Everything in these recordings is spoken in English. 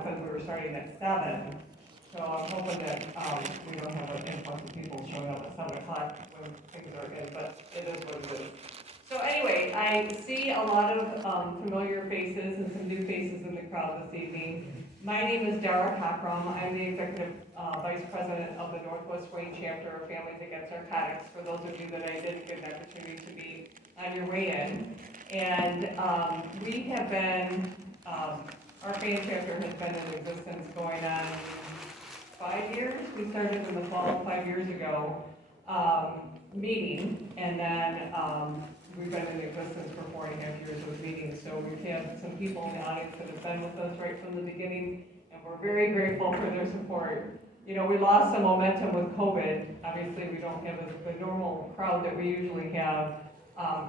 now because we were starting at 7. So I'm hoping that we don't have an influx of people showing up at 7 o'clock when things are in, but it is what it is. So anyway, I see a lot of familiar faces and some new faces in the crowd this evening. My name is Dara Cockrum. I'm the Executive Vice President of the Northwest Wayne Chapter of Families Against Narcotics, for those of you that I didn't get an opportunity to meet on your way in. And we have been, our FAN chapter has been in existence going on 5 years. We started in the fall 5 years ago, meeting, and then we've been in existence for 4.5 years with meetings. So we've had some people in the audience that have been with us right from the beginning, and we're very grateful for their support. You know, we lost some momentum with COVID. Obviously, we don't have the normal crowd that we usually have.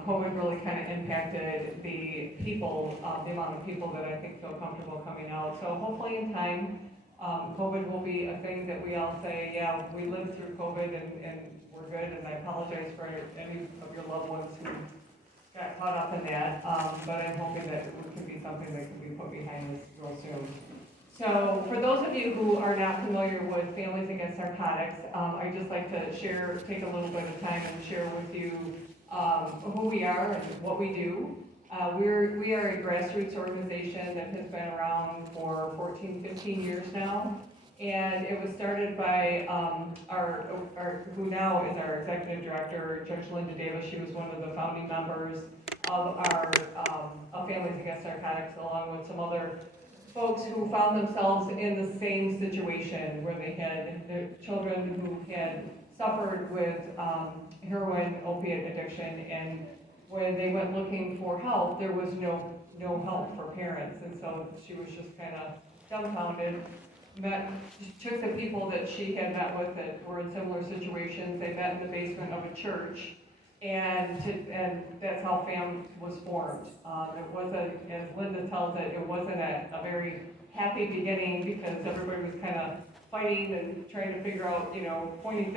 COVID really kind of impacted the people, the amount of people that I think feel comfortable coming out. So hopefully in time, COVID will be a thing that we all say, yeah, we lived through COVID and we're good, and I apologize for any of your loved ones who got caught up in that, but I'm hoping that it can be something that can be put behind us real soon. So for those of you who are not familiar with Families Against Narcotics, I'd just like to take a little bit of time and share with you who we are and what we do. We are a grassroots organization that has been around for 14, 15 years now. And it was started by who now is our executive director, Judge Linda Davis. She was one of the founding members of of Families Against Narcotics, along with some other folks who found themselves in the same situation, where they had their children who had suffered with heroin, opiate addiction, and when they went looking for help, there was no help for parents. And so she was just kind of dumbfounded. Took the people that she had met with that were in similar situations. They met in the basement of a church, and that's how FAM was formed. It wasn't, as Linda tells it, it wasn't a very happy beginning, because everybody was kind of fighting and trying to figure out, pointing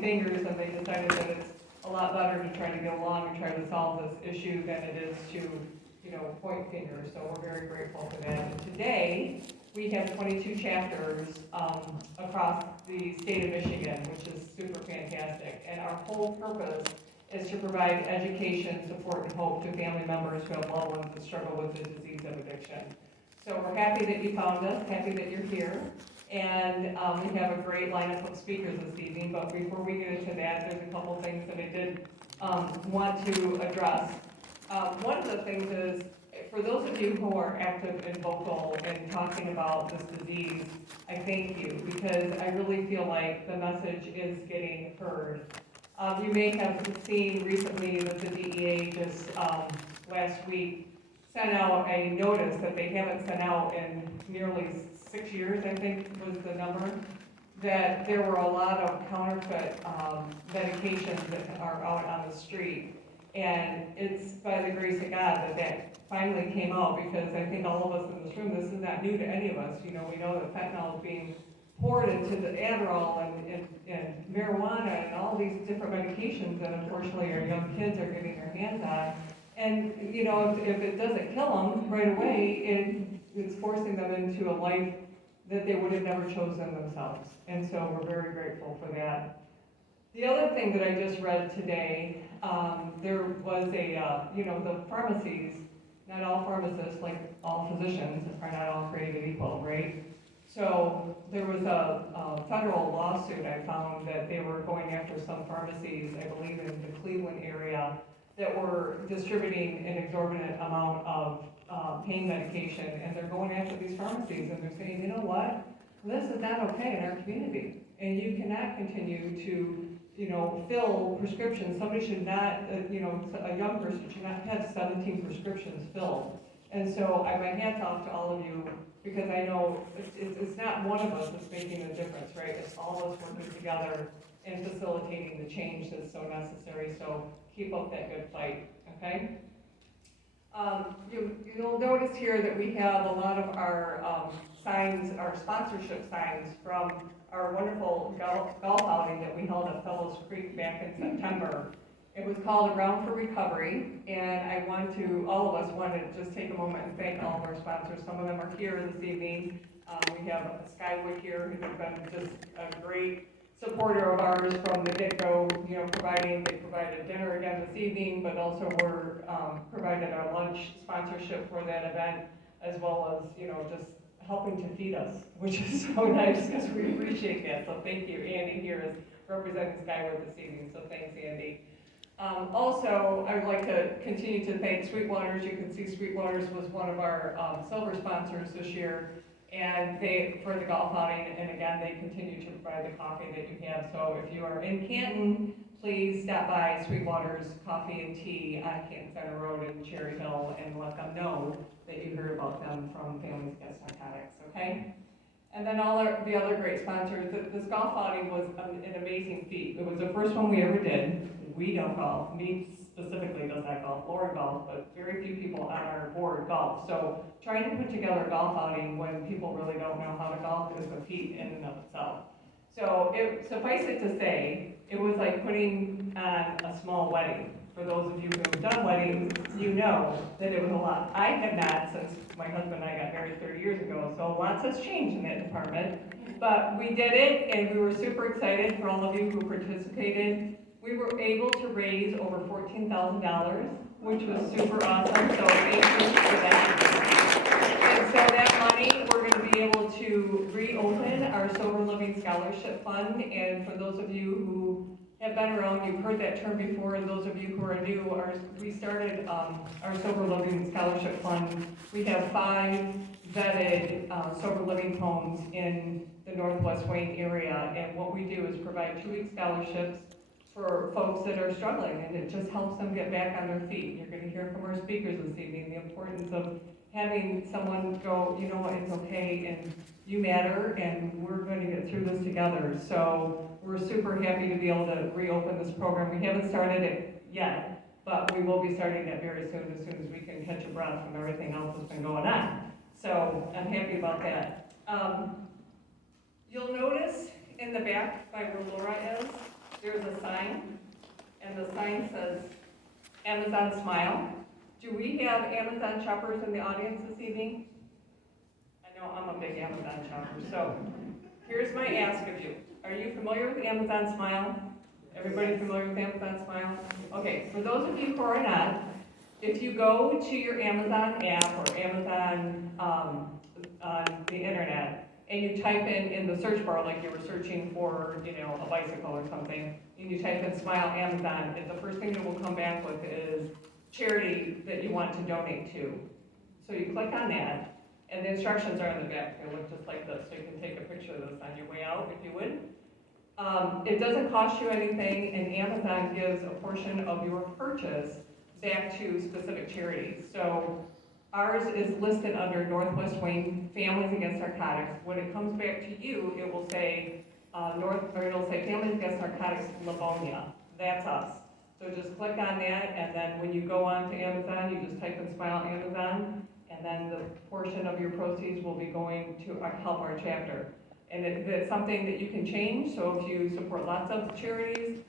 fingers, and they decided that it's a lot better to try to get along and try to solve this issue than it is to, point fingers. So we're very grateful for that. And today, we have 22 chapters across the state of Michigan, which is super fantastic. And our whole purpose is to provide education, support, and hope to family members who have loved ones that struggle with the disease of addiction. So we're happy that you found us, happy that you're here. And we have a great lineup of speakers this evening, but before we get into that, there's a couple things that I did want to address. One of the things is, for those of you who are active and vocal in talking about this disease, I thank you, because I really feel like the message is getting heard. You may have seen recently that the DEA just last week sent out a notice that they haven't sent out in nearly 6 years, I think was the number, that there were a lot of counterfeit medications that are out on the street. And it's by the grace of God that finally came out, because I think all of us in this room, this is not new to any of us. We know that fentanyl is being poured into the Adderall and marijuana and all these different medications that unfortunately our young kids are getting their hands on. And, if it doesn't kill them right away, it's forcing them into a life that they would have never chosen themselves. And so we're very grateful for that. The other thing that I just read today, there was the pharmacies, not all pharmacists, like all physicians, are not all created equal, right? So there was a federal lawsuit I found that they were going after some pharmacies, I believe in the Cleveland area, that were distributing an exorbitant amount of pain medication, and they're going after these pharmacies, and they're saying, you know what, this is not okay in our community, and you cannot continue to, fill prescriptions. Somebody should not, a young person should not have 17 prescriptions filled. And so my hats off to all of you, because I know it's not one of us that's making a difference, right? It's all of us working together and facilitating the change that's so necessary. So keep up that good fight, okay? You'll notice here that we have a lot of our signs, our sponsorship signs from our wonderful golf outing that we held at Fellows Creek back in September. It was called Around for Recovery, and all of us want to just take a moment and thank all of our sponsors. Some of them are here this evening. We have Skywood here, who's been just a great supporter of ours from the get-go, they provided dinner again this evening, but also we're provided our lunch sponsorship for that event, as well as, just helping to feed us, which is so nice, because we appreciate that. So thank you. Andy here is representing Skywood this evening, so thanks, Andy. Also, I would like to continue to thank Sweetwaters. You can see Sweetwaters was one of our silver sponsors this year, and for the golf outing, and again, they continue to provide the coffee that you have. So if you are in Canton, please stop by Sweetwaters Coffee and Tea on Canton Center Road in Cherry Hill and let them know that you heard about them from Families Against Narcotics, okay? And then all the other great sponsors. This golf outing was an amazing feat. It was the first one we ever did. We don't golf. Me specifically does not golf. Laura golf, but very few people on our board golf. So trying to put together a golf outing when people really don't know how to golf is a feat in and of itself. So suffice it to say, it was like putting on a small wedding. For those of you who have done weddings, you know that it was a lot. I have not, since my husband and I got married 30 years ago, so lots has changed in that department. But we did it, and we were super excited for all of you who participated. We were able to raise over $14,000, which was super awesome, so thank you for that. And so that money, we're going to be able to reopen our Sober Living Scholarship Fund, and for those of you who have been around, you've heard that term before, and those of you who are new, we started our Sober Living Scholarship Fund. We have 5 vetted sober living homes in the Northwest Wayne area, and what we do is provide 2-week scholarships for folks that are struggling, and it just helps them get back on their feet. You're going to hear from our speakers this evening the importance of having someone go, you know what, it's okay, and you matter, and we're going to get through this together. So we're super happy to be able to reopen this program. We haven't started it yet, but we will be starting it very soon as we can catch a breath from everything else that's been going on. So I'm happy about that. You'll notice in the back by where Laura is, there's a sign, and the sign says Amazon Smile. Do we have Amazon shoppers in the audience this evening? I know I'm a big Amazon shopper, so here's my ask of you. Are you familiar with Amazon Smile? Everybody familiar with Amazon Smile? Okay, for those of you who are not, if you go to your Amazon app or Amazon on the internet, and you type in the search bar, like you were searching for, a bicycle or something, and you type in Smile Amazon, and the first thing that will come back with is charity that you want to donate to. So you click on that, and the instructions are in the back. They look just like this, so you can take a picture of this on your way out, if you would. It doesn't cost you anything, and Amazon gives a portion of your purchase back to specific charities. So ours is listed under Northwest Wayne Families Against Narcotics. When it comes back to you, it will say it'll say Families Against Narcotics Livonia. That's us. So just click on that, and then when you go on to Amazon, you just type in Smile Amazon, and then the portion of your proceeds will be going to help our chapter. And it's something that you can change, so if you support lots of charities,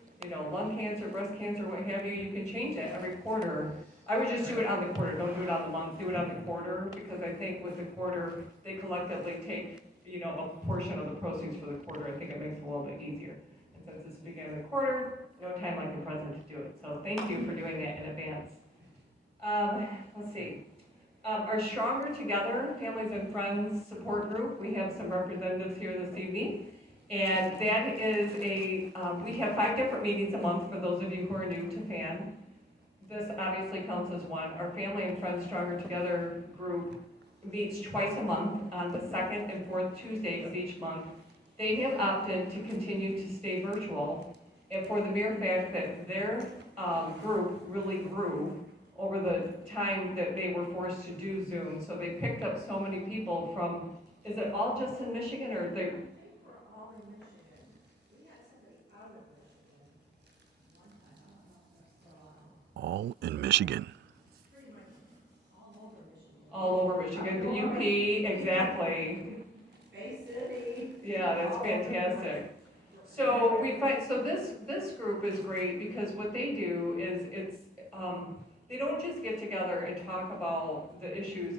lung cancer, breast cancer, what have you, you can change that every quarter. I would just do it on the quarter, don't do it on the month, do it on the quarter, because I think with the quarter, they collectively take, a portion of the proceeds for the quarter. I think it makes it a little bit easier. And since it's the beginning of the quarter, no time like the present to do it. So thank you for doing that in advance. Let's see. Our Stronger Together Families and Friends support group, we have some representatives here this evening. And that is we have 5 different meetings a month for those of you who are new to FAN. This obviously counts as one. Our Family and Friends Stronger Together group meets twice a month on the 2nd and 4th Tuesday of each month. They have opted to continue to stay virtual, and for the mere fact that their group really grew over the time that they were forced to do Zoom. So they picked up so many people from, is it all just in Michigan, or they? All in Michigan. All over Michigan, the UP, exactly. Bay City. Yeah, that's fantastic. So we find, so this group is great because what they do is they don't just get together and talk about the issues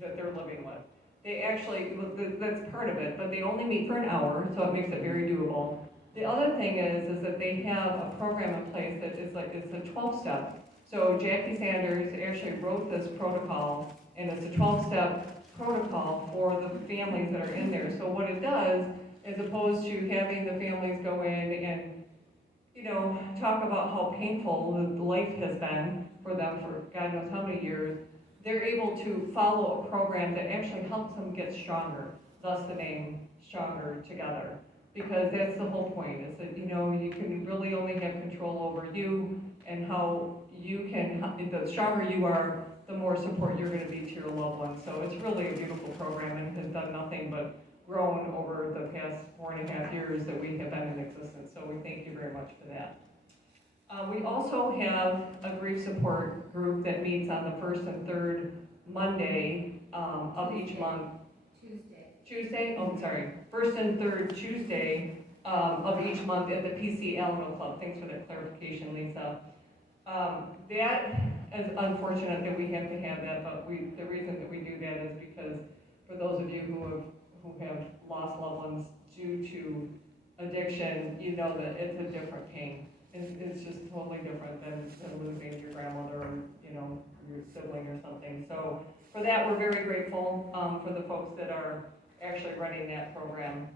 that they're living with. They actually, well, that's part of it, but they only meet for an hour, so it makes it very doable. The other thing is that they have a program in place that is like, it's a 12-step. So Jackie Sanders actually wrote this protocol, and it's a 12-step protocol for the families that are in there. So what it does, as opposed to having the families go in and, you know, talk about how painful the life has been for them for God knows how many years, they're able to follow a program that actually helps them get stronger, thus the name Stronger Together. Because that's the whole point, is that, you know, you can really only have control over you and how you can, the stronger you are, the more support you're gonna be to your loved ones. So it's really a beautiful program and has done nothing but grown over the past 4.5 years that we have been in existence. So we thank you very much for that. We also have a grief support group that meets on the first and third Monday of each month. Tuesday? Oh, I'm sorry. First and third Tuesday of each month at the PC Alamo Club. Thanks for that clarification, Lisa. That is unfortunate that we have to have that, but the reason that we do that is because for those of you who have lost loved ones due to addiction, you know that it's a different pain. It's just totally different than losing your grandmother or, you know, your sibling or something. So for that, we're very grateful for the folks that are actually running that program.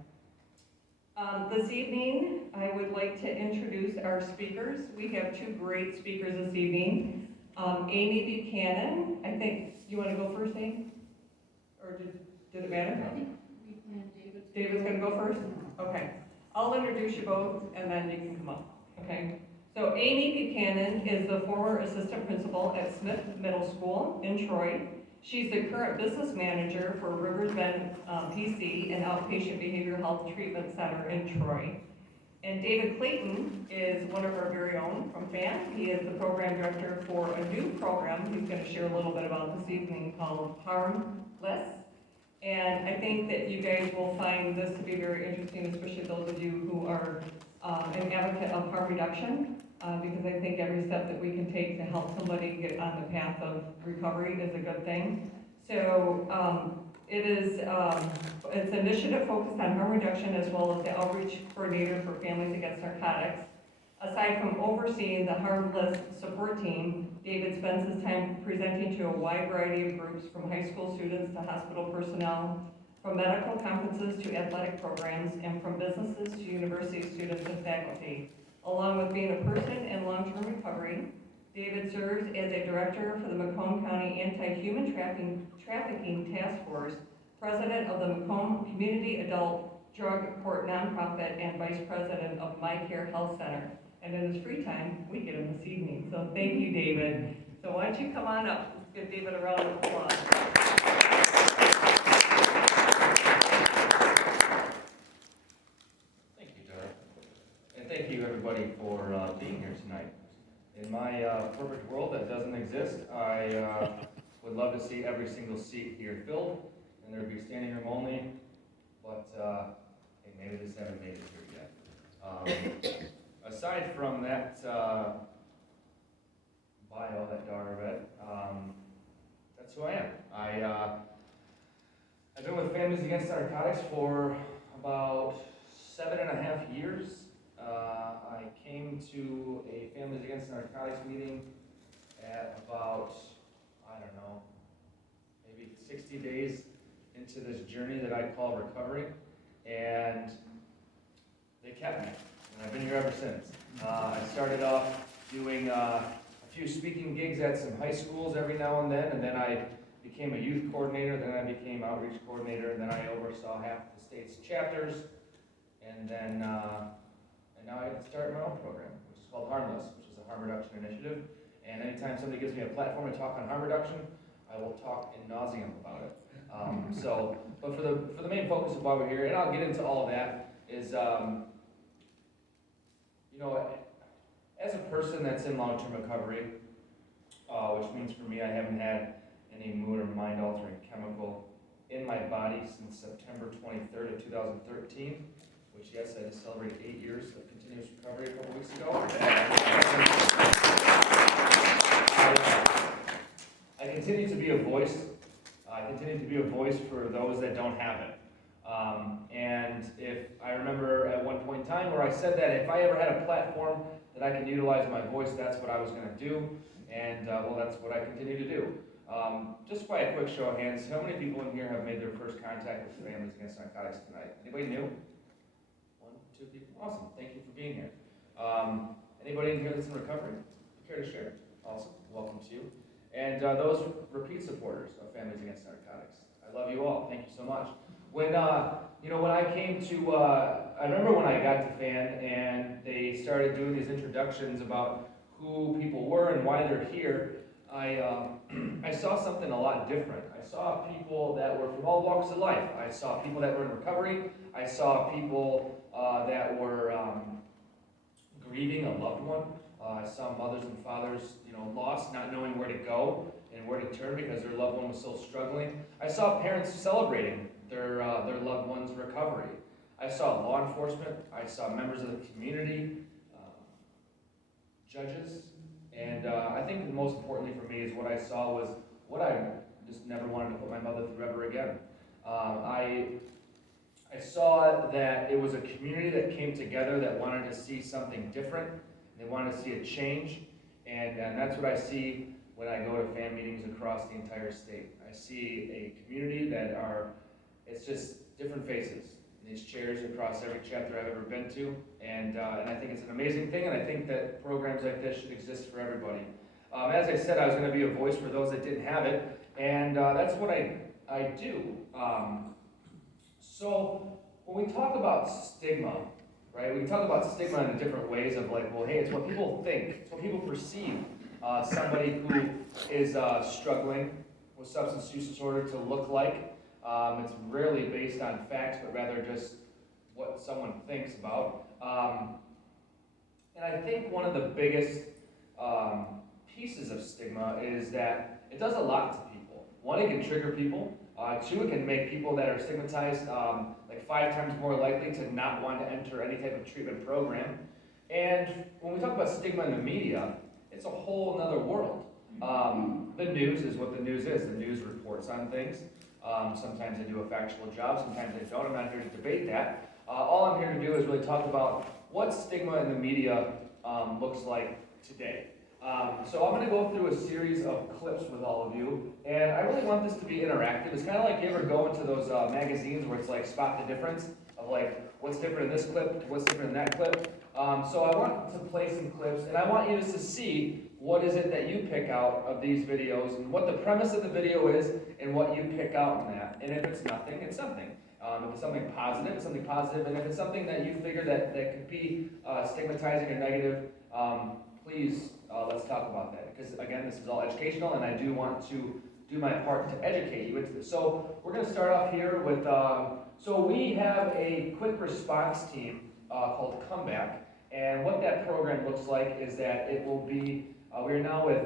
This evening, I would like to introduce our speakers. We have two great speakers this evening. Amy Buchanan, I think, you want to go first, Amy? Or did it matter? I think we can, David's going to go first? Okay. I'll introduce you both, and then you can come up. Okay, so Amy Buchanan is the former assistant principal at Smith Middle School in Troy. She's the current business manager for Rivers Bend PC, an outpatient behavioral health treatment center in Troy. And David Clayton is one of our very own from FAN. He is the program director for a new program he's going to share a little bit about this evening called Harmless. And I think that you guys will find this to be very interesting, especially those of you who are an advocate of harm reduction, because I think every step that we can take to help somebody get on the path of recovery is a good thing. So it's an initiative focused on harm reduction as well as the outreach coordinator for Families Against Narcotics. Aside from overseeing the Harmless support team, David spends his time presenting to a wide variety of groups, from high school students to hospital personnel, from medical conferences to athletic programs, and from businesses to university students and faculty. Along with being a person in long-term recovery, David serves as a director for the Macomb County Anti-Human Trafficking Task Force, president of the Macomb Community Adult Drug Court nonprofit, and vice president of My Care Health Center. And in his free time, we get him this evening. So thank you, David. So why don't you come on up? Let's give David a round of applause. Thank you, Tara. And thank you, everybody, for being here tonight. In my perfect world that doesn't exist, I would love to see every single seat here filled, and there'd be standing room only, but hey, maybe they just haven't made it here yet. Aside from that bio that Dara read, that's who I am. I've been with Families Against Narcotics for about 7.5 years. I came to a Families Against Narcotics meeting at about, I don't know, maybe 60 days into this journey that I call recovery, and they kept me, and I've been here ever since. I started off doing a few speaking gigs at some high schools every now and then I became a youth coordinator, then I became outreach coordinator, and then I oversaw half the state's chapters, and then and now I get to start my own program, which is called Harmless, which is a harm reduction initiative. And anytime somebody gives me a platform to talk on harm reduction, I will talk in nauseam about it. But for the main focus of why we're here, and I'll get into all of that, is you know, as a person that's in long-term recovery, which means for me I haven't had any mood or mind-altering chemical in my body since September 23rd of 2013, which yes, I just celebrated 8 years of continuous recovery a couple weeks ago. I continue to be a voice. I continue to be a voice for those that don't have it. And if I remember at one point in time where I said that if I ever had a platform that I could utilize my voice, that's what I was going to do. And well, that's what I continue to do. Just by a quick show of hands, how many people in here have made their first contact with Families Against Narcotics tonight? Anybody new? 1, 2 people? Awesome. Thank you for being here. Anybody in here that's in recovery? Care to share? Awesome. Welcome to you. And those repeat supporters of Families Against Narcotics, I love you all. Thank you so much. When when I came to, I remember when I got to FAN and they started doing these introductions about who people were and why they're here. I saw something a lot different. I saw people that were from all walks of life. I saw people that were in recovery. I saw people that were grieving a loved one. I saw mothers and fathers, lost, not knowing where to go and where to turn because their loved one was still struggling. I saw parents celebrating their loved one's recovery. I saw law enforcement. I saw members of the community, judges, and I think the most importantly for me is what I saw was what I just never wanted to put my mother through ever again. I saw that it was a community that came together that wanted to see something different. They wanted to see a change, and that's what I see when I go to FAN meetings across the entire state. I see a community that it's just different faces. These chairs across every chapter I've ever been to, and I think it's an amazing thing, and I think that programs like this should exist for everybody. As I said, I was going to be a voice for those that didn't have it, and that's what I do. So when we talk about stigma, right, we talk about stigma in different ways of like, well, hey, it's what people think, it's what people perceive somebody who is struggling with substance use disorder to look like. It's rarely based on facts, but rather just what someone thinks about. And I think one of the biggest pieces of stigma is that it does a lot to people. One, it can trigger people. 2, it can make people that are stigmatized like 5 times more likely to not want to enter any type of treatment program. And when we talk about stigma in the media, it's a whole nother world. The news is what the news is. The news reports on things. Sometimes they do a factual job, sometimes they don't. I'm not here to debate that. All I'm here to do is really talk about what stigma in the media looks like today. So I'm going to go through a series of clips with all of you, and I really want this to be interactive. It's kind of like you ever go into those magazines where it's like spot the difference of like what's different in this clip to what's different in that clip. So I want to play some clips, and I want you just to see what is it that you pick out of these videos and what the premise of the video is and what you pick out in that. And if it's nothing, it's something. If it's something positive, it's something positive. And if it's something that you figure that could be stigmatizing or negative, please let's talk about that. Because again, this is all educational, and I do want to do my part to educate you into this. So we're going to start off here with, so we have a quick response team called Comeback. And what that program looks like is that it will be, we're now with,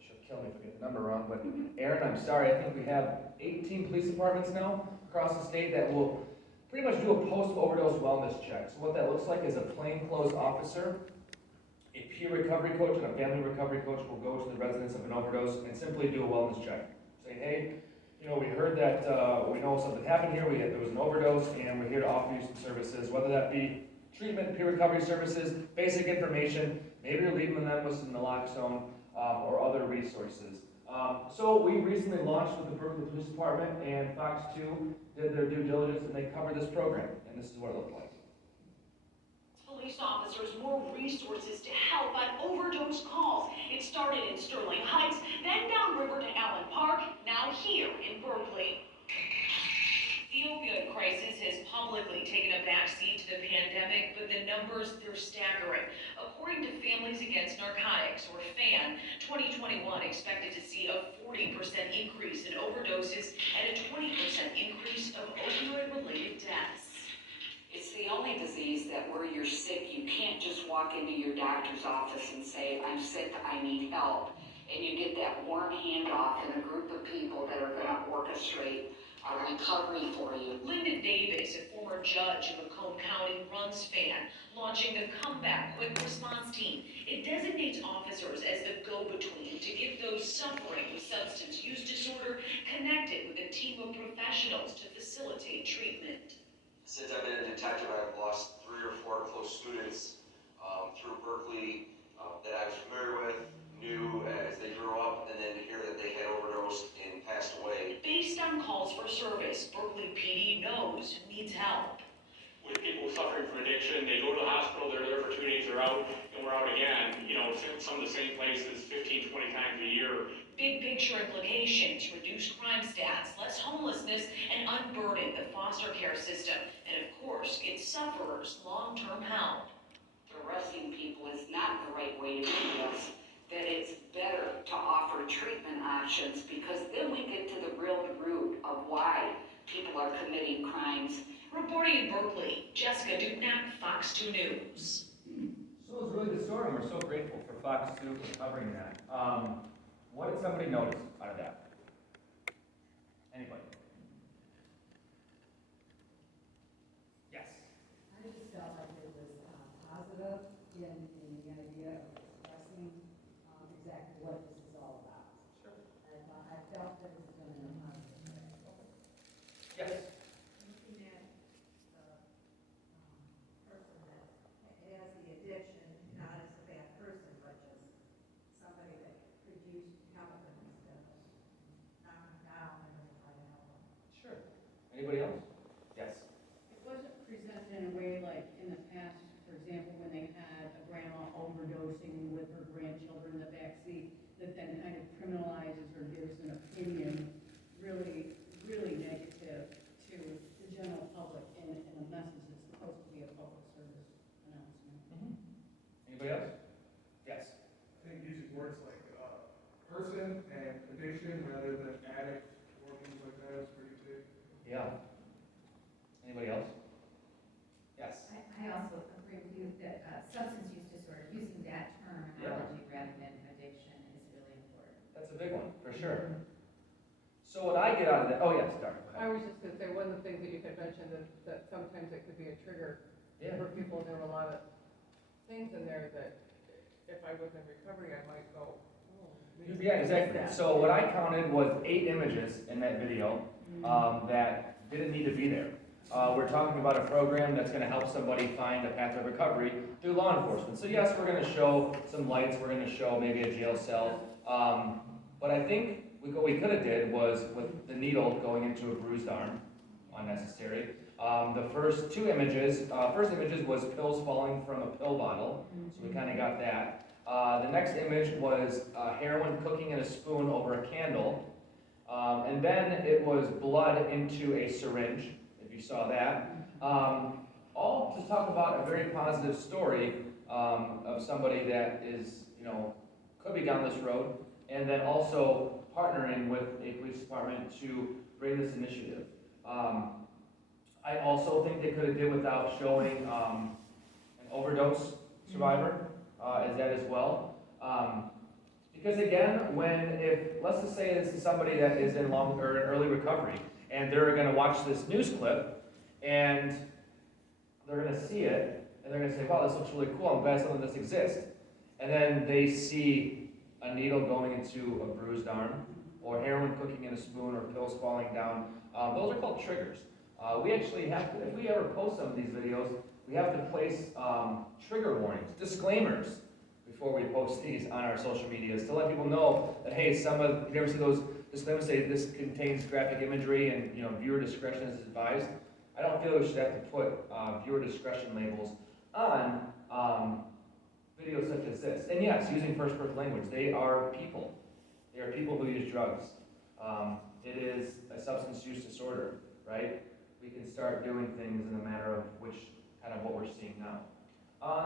she'll kill me if I get the number wrong, but Aaron, I'm sorry, I think we have 18 police departments now across the state that will pretty much do a post-overdose wellness check. So what that looks like is a plainclothes officer, a peer recovery coach, and a family recovery coach will go to the residents of an overdose and simply do a wellness check. Say, hey, we heard that, we know something happened here, there was an overdose, and we're here to offer you some services, whether that be treatment, peer recovery services, basic information, maybe you're leaving them with some naloxone or other resources. So we recently launched with the Berkeley Police Department, and Fox 2 did their due diligence, and they covered this program, and this is what it looked like. Police officers more resources to help on overdose calls. It started in Sterling Heights, then downriver to Allen Park, now here in Berkeley. The opioid crisis has publicly taken a backseat to the pandemic, but the numbers, they're staggering. According to Families Against Narcotics, or FAN, 2021 expected to see a 40% increase in overdoses and a 20% increase of opioid-related deaths. It's the only disease that where you're sick, you can't just walk into your doctor's office and say, I'm sick, I need help. And you get that warm handoff and a group of people that are going to orchestrate a recovery for you. Linda Davis, a former Judge, a Macomb County runs fan, launching the Comeback Quick Response Team. It designates officers as the go-between to get those suffering with substance use disorder connected with a team of professionals to facilitate treatment. Since I've been a detective, I've lost 3 or 4 close students through Berkeley that I was familiar with, knew as they grew up, and then to hear that they had overdosed and passed away. Based on calls for service, Berkeley PD knows who needs help. With people suffering from addiction, they go to the hospital, they're there for 2 days, they're out, and we're out again, you know, some of the same places 15, 20 times a year. Big picture implications, reduce crime stats, less homelessness, and unburden the foster care system. And of course, get sufferers long-term help. Arresting people is not the right way to do this, that it's better to offer treatment options, because then we get to the real root of why people are committing crimes. Reporting in Berkeley, Jessica Dupnack, Fox 2 News. So it was really the story, and we're so grateful for Fox 2 for covering that. What did somebody notice out of that? Anybody? Yes. I just felt like it was positive in the idea of expressing exactly what this is all about. Sure. And I felt that it was done in a positive way. Yes. Looking at the person that has the addiction, not as a bad person, but just somebody that could use help instead of knocking down and then try to help them. Sure. Anybody else? Yes. It wasn't presented in a way like in the past, for example, when they had a grandma overdosing with her grandchildren in the backseat, that then kind of criminalizes or gives an opinion really, really negative to the general public in a message that's supposed to be a public service announcement. Anybody else? Yes. I think using words like person and addiction rather than addict or things like that is pretty big. Yeah. Anybody else? Yes. I also agree with you that substance use disorder, using that terminology rather than addiction is really important. That's a big one, for sure. So what I get out of that, oh yes, Dark. I was just gonna say, one of the things that you had mentioned is that sometimes it could be a trigger Yeah. for people. There were a lot of things in there that if I was in recovery, I might go, oh. maybe Yeah, exactly. that. So what I counted was 8 images in that video that didn't need to be there. We're talking about a program that's gonna help somebody find a path of recovery through law enforcement. So yes, we're gonna show some lights, we're gonna show maybe a jail cell. But I think what we could have did was with the needle going into a bruised arm, unnecessary. The first 2 images, first images was pills falling from a pill bottle, so we kind of got that. The next image was heroin cooking in a spoon over a candle. And then it was blood into a syringe, if you saw that. All to talk about a very positive story of somebody that is, you know, could be down this road, and then also partnering with a police department to bring this initiative. I also think they could have did without showing an overdose survivor as that as well. Because again, let's just say this is somebody that is in long or in early recovery, and they're gonna watch this news clip, and they're gonna see it, and they're gonna say, wow, this looks really cool, I'm glad something like this exists. And then they see a needle going into a bruised arm, or heroin cooking in a spoon, or pills falling down. Those are called triggers. We actually have to, if we ever post some of these videos, we have to place trigger warnings, disclaimers, before we post these on our social medias to let people know that, hey, you ever see those disclaimers say this contains graphic imagery and, you know, viewer discretion is advised? I don't feel we should have to put viewer discretion labels on videos such as this. And yes, using first-person language, they are people. They are people who use drugs. It is a substance use disorder, right? We can start doing things in a matter of which kind of what we're seeing now.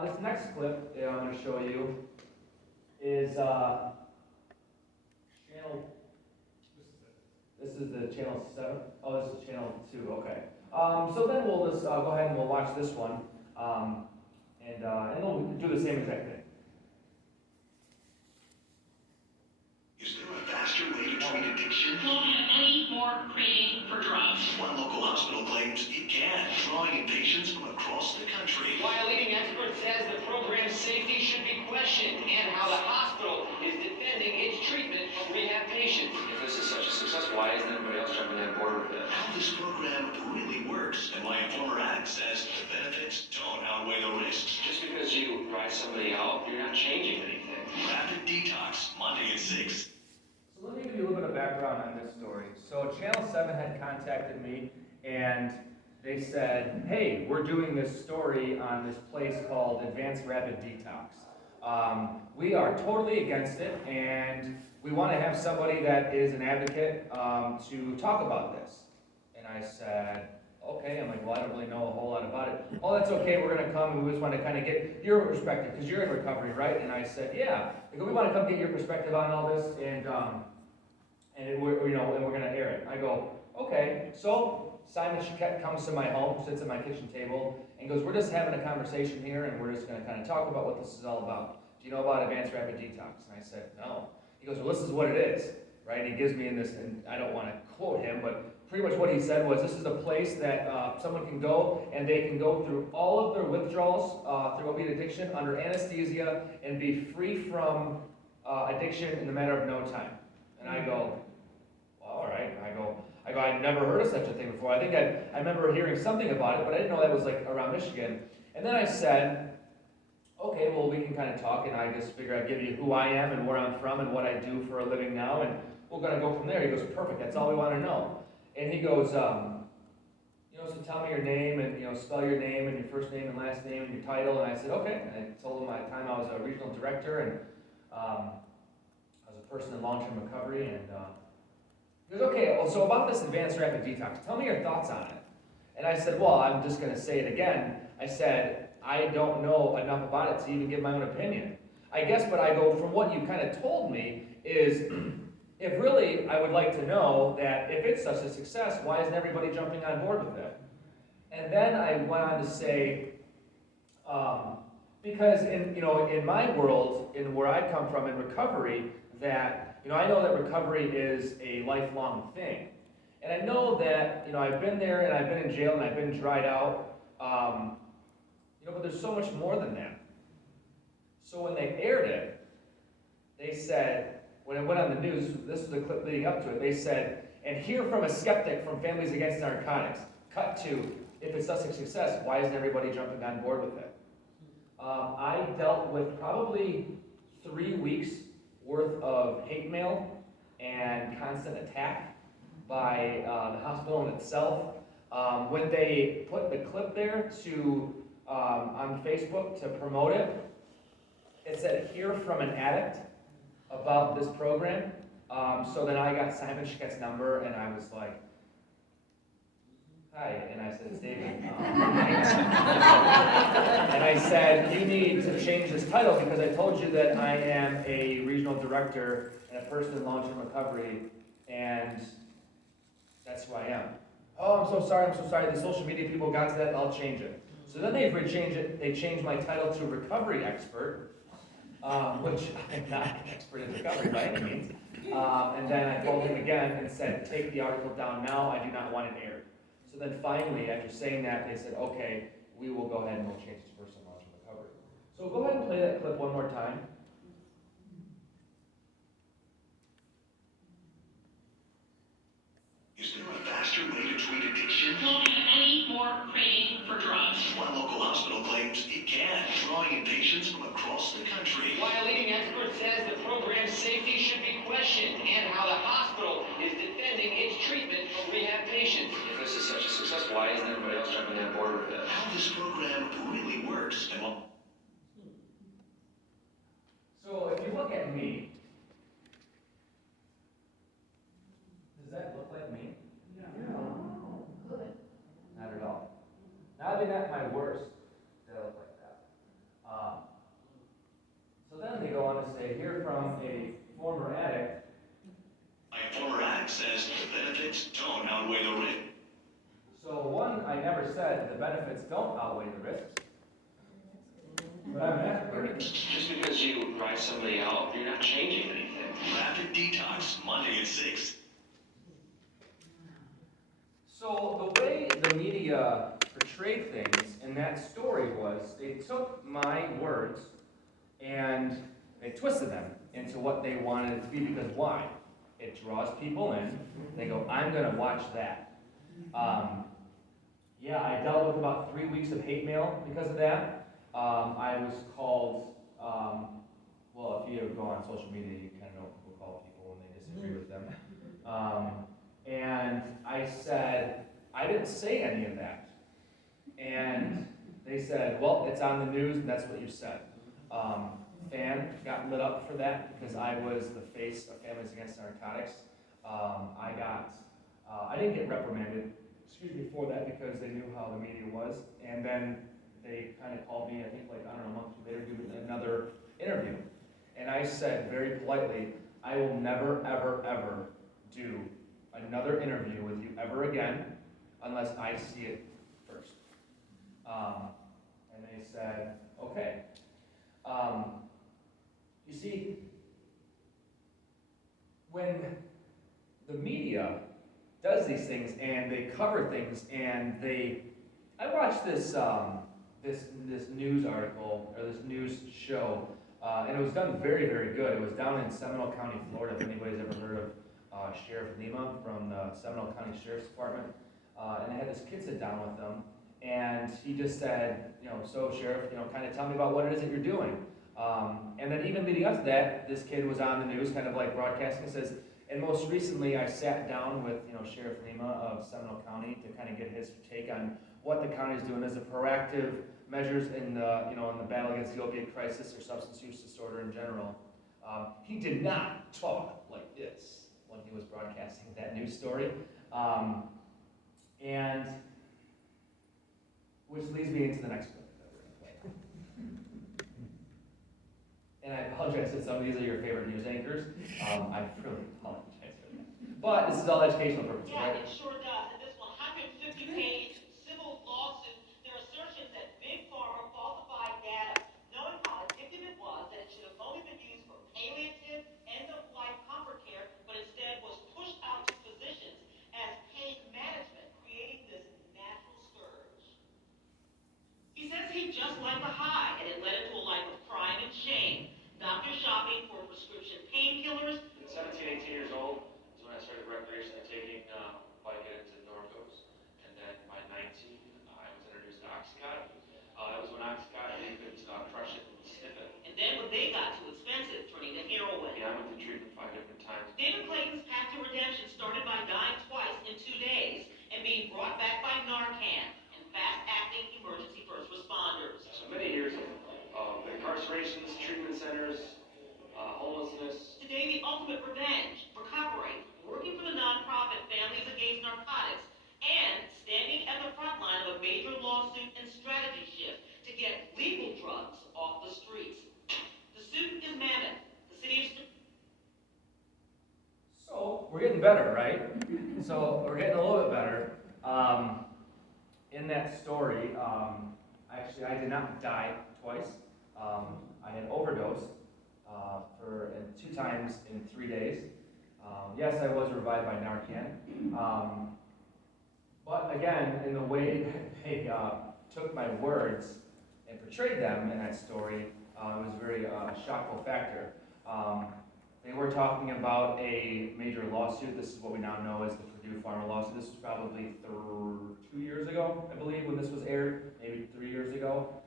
This next clip that I'm going to show you is channel. This is the channel 7. Oh, this is channel 2. Okay. So then we'll just go ahead and we'll watch this one, and we'll do the same exact thing. Is there a faster way to treat addiction? Don't have any more craving for drugs. One local hospital claims it can. Drawing in why isn't everybody else jumping on board with it? How this program really works and why a former addict says the benefits don't outweigh the risks. Just because you drive somebody out, you're not changing anything. Rapid Detox, Monday at 6. So let me give you a little bit of background on this story. So Channel 7 had contacted me and they said, hey, we're doing this story on this place called Advanced Rapid Detox. We are totally against it, and we want to have somebody that is an advocate to talk about this. And I said, okay. I'm like, well, I don't really know a whole lot about it. Oh, that's okay. We're going to come, and we just want to kind of get your perspective, because you're in recovery, right? And I said, yeah. They go, we want to come get your perspective on all this, and we're going to air it. I go, okay. So Simon Chiquette comes to my home, sits at my kitchen table, and goes, we're just having a conversation here, and we're just going to kind of talk about what this is all about. Do you know about Advanced Rapid Detox? And I said, no. He goes, well, this is what it is, right? And he gives me in this, and I don't want to quote him, but pretty much what he said was, this is a place that someone can go, and they can go through all of their withdrawals through opiate addiction under anesthesia and be free from addiction in the matter of no time. And I go, well, all right. I'd never heard of such a thing before. I think I remember hearing something about it, but I didn't know that was like around Michigan. And then I said, okay, well, we can kind of talk, and I just figure I'd give you who I am and where I'm from and what I do for a living now, and we're going to go from there. He goes, perfect, that's all we want to know. And he goes, so tell me your name, and, spell your name and your first name and last name and your title. And I said, okay. And I told him my time I was a regional director, and I was a person in long-term recovery, and he goes, okay, well, so about this Advanced Rapid Detox, tell me your thoughts on it. And I said, well, I'm just going to say it again. I said, I don't know enough about it to even give my own opinion. I guess, but I go, from what you kind of told me is, if really I would like to know that if it's such a success, why isn't everybody jumping on board with it? And then I went on to say, because in my world, in where I come from in recovery, that I know that recovery is a lifelong thing. And I know that, I've been there and I've been in jail and I've been dried out, but there's so much more than that. So when they aired it, they said, when it went on the news, this was the clip leading up to it, they said, and hear from a skeptic from Families Against Narcotics, cut to, if it's such a success, why isn't everybody jumping on board with it? I dealt with probably 3 weeks worth of hate mail and constant attack by the hospital in itself. When they put the clip there on Facebook to promote it, it said, hear from an addict about this program. So then I got Simon Chiquette's number, and I was like, hi, and I said, it's David. And I said, you need to change this title because I told you that I am a regional director and a person in long-term recovery, and that's who I am. Oh, I'm so sorry, the social media people got to that, I'll change it. So then they changed my title to recovery expert, which I'm not an expert in recovery by any means. And then I called him again and said, take the article down now, I do not want it aired. So then finally, after saying that, they said, okay, we will go ahead and we'll change this person to long-term recovery. So go ahead and play that clip one more time. Is there a faster way to treat addiction? Will be any more craving for drugs. One local hospital claims it can, drawing in patients from across the country. Why a leading expert says the program's safety should be questioned, and how the hospital is defending its treatment of rehab patients. If this is such a success, why isn't everybody else jumping on board with it? How this program really works and what... So if you look at me, does that look like me? No. Good. Not at all. Not even at my worst, does that look like that. So then they go on to say, hear from a former addict. A former addict says the benefits don't outweigh the risk. So one, I never said the benefits don't outweigh the risks. But I'm an expert. Just because you drive somebody out, you're not changing anything. Rapid Detox, Monday at 6. So the way the media portrayed things in that story was they took my words and they twisted them into what they wanted it to be, because why? It draws people in. They go, I'm gonna watch that. Yeah, I dealt with about 3 weeks of hate mail because of that. I was called, well, if you go on social media, you kind of know what people call people when they disagree with them. And I said, I didn't say any of that. And they said, well, it's on the news, and that's what you said. Fan got lit up for that because I was the face of Families Against Narcotics. I didn't get reprimanded, for that because they knew how the media was. And then they kind of called me, I think like, I don't know, a month later, do another interview. And I said very politely, I will never, ever, ever do another interview with you ever again unless I see it first. And they said, okay. You see, when the media does these things and they cover things and I watched this news article or this news show, and it was done very, very good. It was down in Seminole County, Florida. If anybody's ever heard of Sheriff Lima from the Seminole County Sheriff's Department, and they had this kid sit down with them, and he just said, so Sheriff, kind of tell me about what it is that you're doing. And then even leading up to that, this kid was on the news, kind of like broadcasting, and says, and most recently I sat down with, Sheriff Lima of Seminole County to kind of get his take on what the county is doing as a proactive measures in the, in the battle against the opiate crisis or substance use disorder in general. He did not talk like this when he was broadcasting that news story. And which leads me into the next clip that we're going to play. And I apologize that some of these are your favorite news anchors. I really apologize for that. But this is all educational purposes, Yeah, right? it sure does. In this 150-page civil lawsuit, their assertions that Big Pharma falsified data, knowing how addictive it was, that it should have only been used for palliative, end-of-life comfort care, but instead was pushed out to physicians as pain management, creating this natural scourge. He says he just liked the high, and it led him to a life of crime and shame. Doctors shopping for prescription painkillers. At 17, 18 years old is when I started recreationally taking Vicodin into Norcos. And then by 19, I was introduced to Oxycontin. That was when Oxycontin, you could crush it and sniff it. And then when they got too expensive, turning to heroin. Yeah, I went to treatment 5 different times. David Clayton's path to redemption started by dying twice in 2 days and being brought back by Narcan and fast-acting emergency first responders. So many years of incarcerations, treatment centers, homelessness. Today, the ultimate revenge, recovery, working for the nonprofit Families Against Narcotics, and standing at the front line of a major lawsuit and strategy shift to get legal drugs off the streets. The suit is mammoth. The city of So we're getting better, right? So we're getting a little bit better. In that story, actually I did not die twice. I had overdosed for 2 times in 3 days. Yes, I was revived by Narcan. But again, in the way that they took my words and portrayed them in that story, it was a very shockful factor. They were talking about a major lawsuit. This is what we now know as the Purdue Pharma lawsuit. This was probably 2 years ago, I believe, when this was aired, maybe 3 years ago.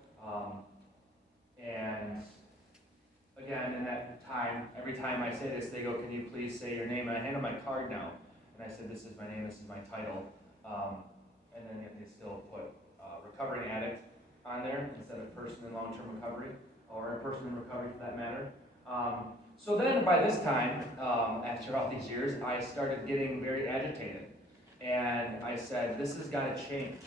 And again, in that time, every time I say this, they go, can you please say your name? And I hand them my card now. And I said, this is my name, this is my title. And then they still put recovering addict on there instead of person in long-term recovery, or a person in recovery for that matter. So then by this time, after all these years, I started getting very agitated. And I said, this has got to change.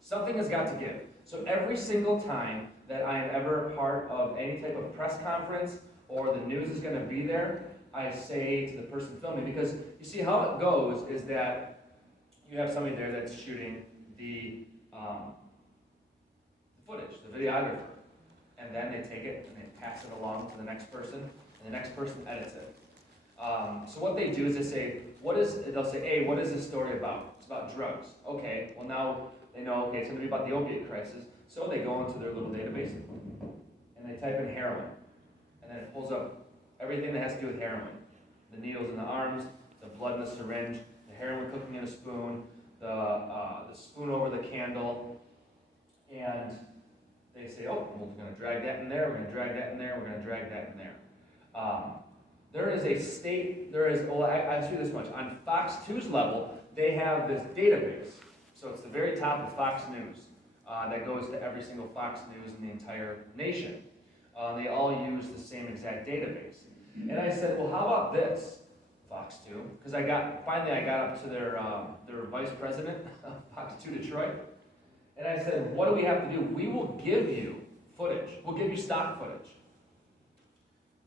Something has got to give. So every single time that I am ever a part of any type of press conference or the news is going to be there, I say to the person filming, because you see how it goes is that you have somebody there that's shooting the footage, the videographer, and then they take it and they pass it along to the next person, and the next person edits it. So what they do is they'll say, hey, what is this story about? It's about drugs. Okay, well now they know, okay, it's going to be about the opiate crisis. So they go into their little database and they type in heroin. And then it pulls up everything that has to do with heroin. The needles in the arms, the blood in the syringe, the heroin cooking in a spoon, the spoon over the candle, and they say, oh, we're gonna drag that in there, we're gonna drag that in there, we're gonna drag that in there. Well, I ask you this much, on Fox 2's level, they have this database. So it's the very top of Fox News that goes to every single Fox News in the entire nation. They all use the same exact database. And I said, well, how about this, Fox 2? Because finally I got up to their vice president of Fox 2 Detroit. And I said, what do we have to do? We will give you footage. We'll give you stock footage.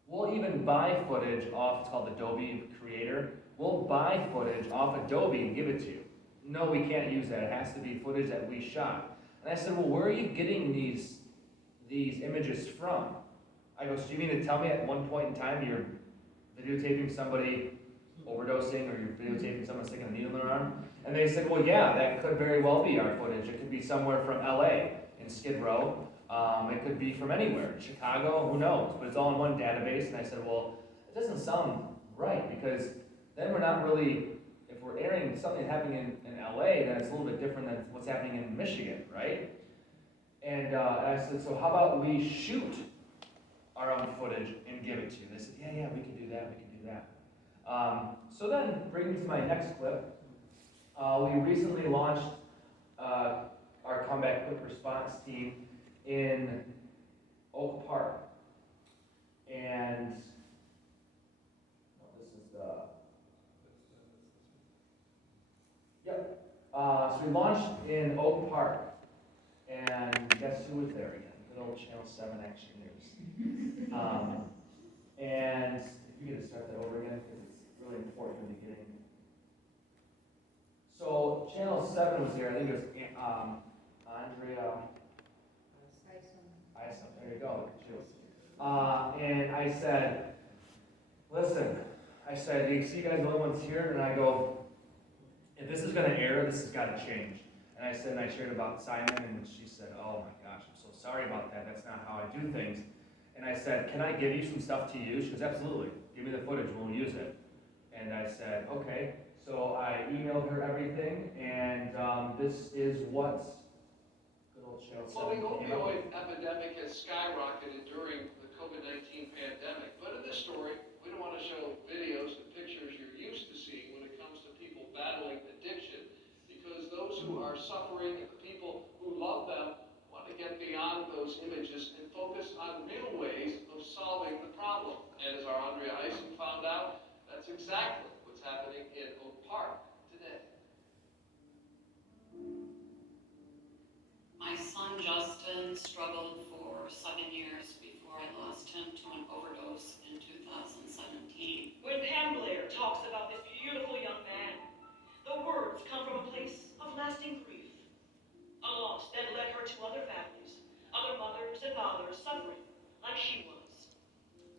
We'll even buy footage off, it's called Adobe Creator. We'll buy footage off Adobe and give it to you. No, we can't use that. It has to be footage that we shot. And I said, well, where are you getting these images from? I go, so you mean to tell me at one point in time you're videotaping somebody overdosing or you're videotaping someone sticking a needle in their arm? And they said, well, yeah, that could very well be our footage. It could be somewhere from LA in Skid Row. It could be from anywhere, Chicago, who knows? But it's all in one database. And I said, well, it doesn't sound right because then we're not really, if we're airing something happening in LA, then it's a little bit different than what's happening in Michigan, right? And I said, so how about we shoot our own footage and give it to you? They said, yeah, we can do that, we can do that. So then, bring me to my next clip. We recently launched our Combat Quick Response team in Oak Park. And this is the, yep. So we launched in Oak Park. And guess who was there again? Good old Channel 7 Action News. And if you could start that over again, because it's really important in the beginning. So Channel 7 was here. I think it was Andrea. There you go. And I said, listen, you guys are the only ones here? And I go, if this is going to air, this has got to change. And I said, and I shared about Simon, and she said, oh my gosh, I'm so sorry about that. That's not how I do things. And I said, can I give you some stuff to use? She goes, absolutely. Give me the footage, we'll use it. And I said, okay. So I emailed her everything, and this is what good old Channel 7 Well, the came up with. opioid epidemic has skyrocketed during the COVID-19 pandemic. But in this story, we don't want to show videos and pictures you're used to seeing when it comes to people battling addiction, because those who are suffering and the people who love them want to get beyond those images and focus on real ways of solving the problem. And as our Andrea Eisen found out, that's exactly what's happening in Oak Park today. My son Justin struggled for 7 years before I lost him to an overdose in 2017. When Pam Blair talks about this beautiful young man, the words come from a place of lasting grief. A loss that led her to other families, other mothers and fathers suffering like she was.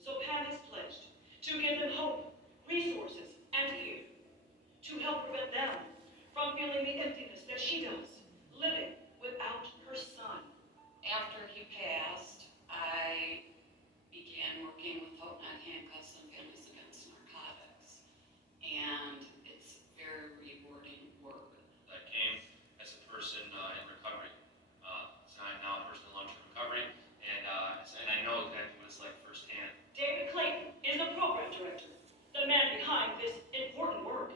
So Pam has pledged to give them hope, resources, and care, to help prevent them from feeling the emptiness that she does, living without her son. After he passed, I began working with Hope Not Handcuffs and Families Against Narcotics. And it's very rewarding work. I came as a person in recovery. So I'm now a person in long-term recovery, and I know exactly what it's like firsthand. David Clayton is the program director, the man behind this important work.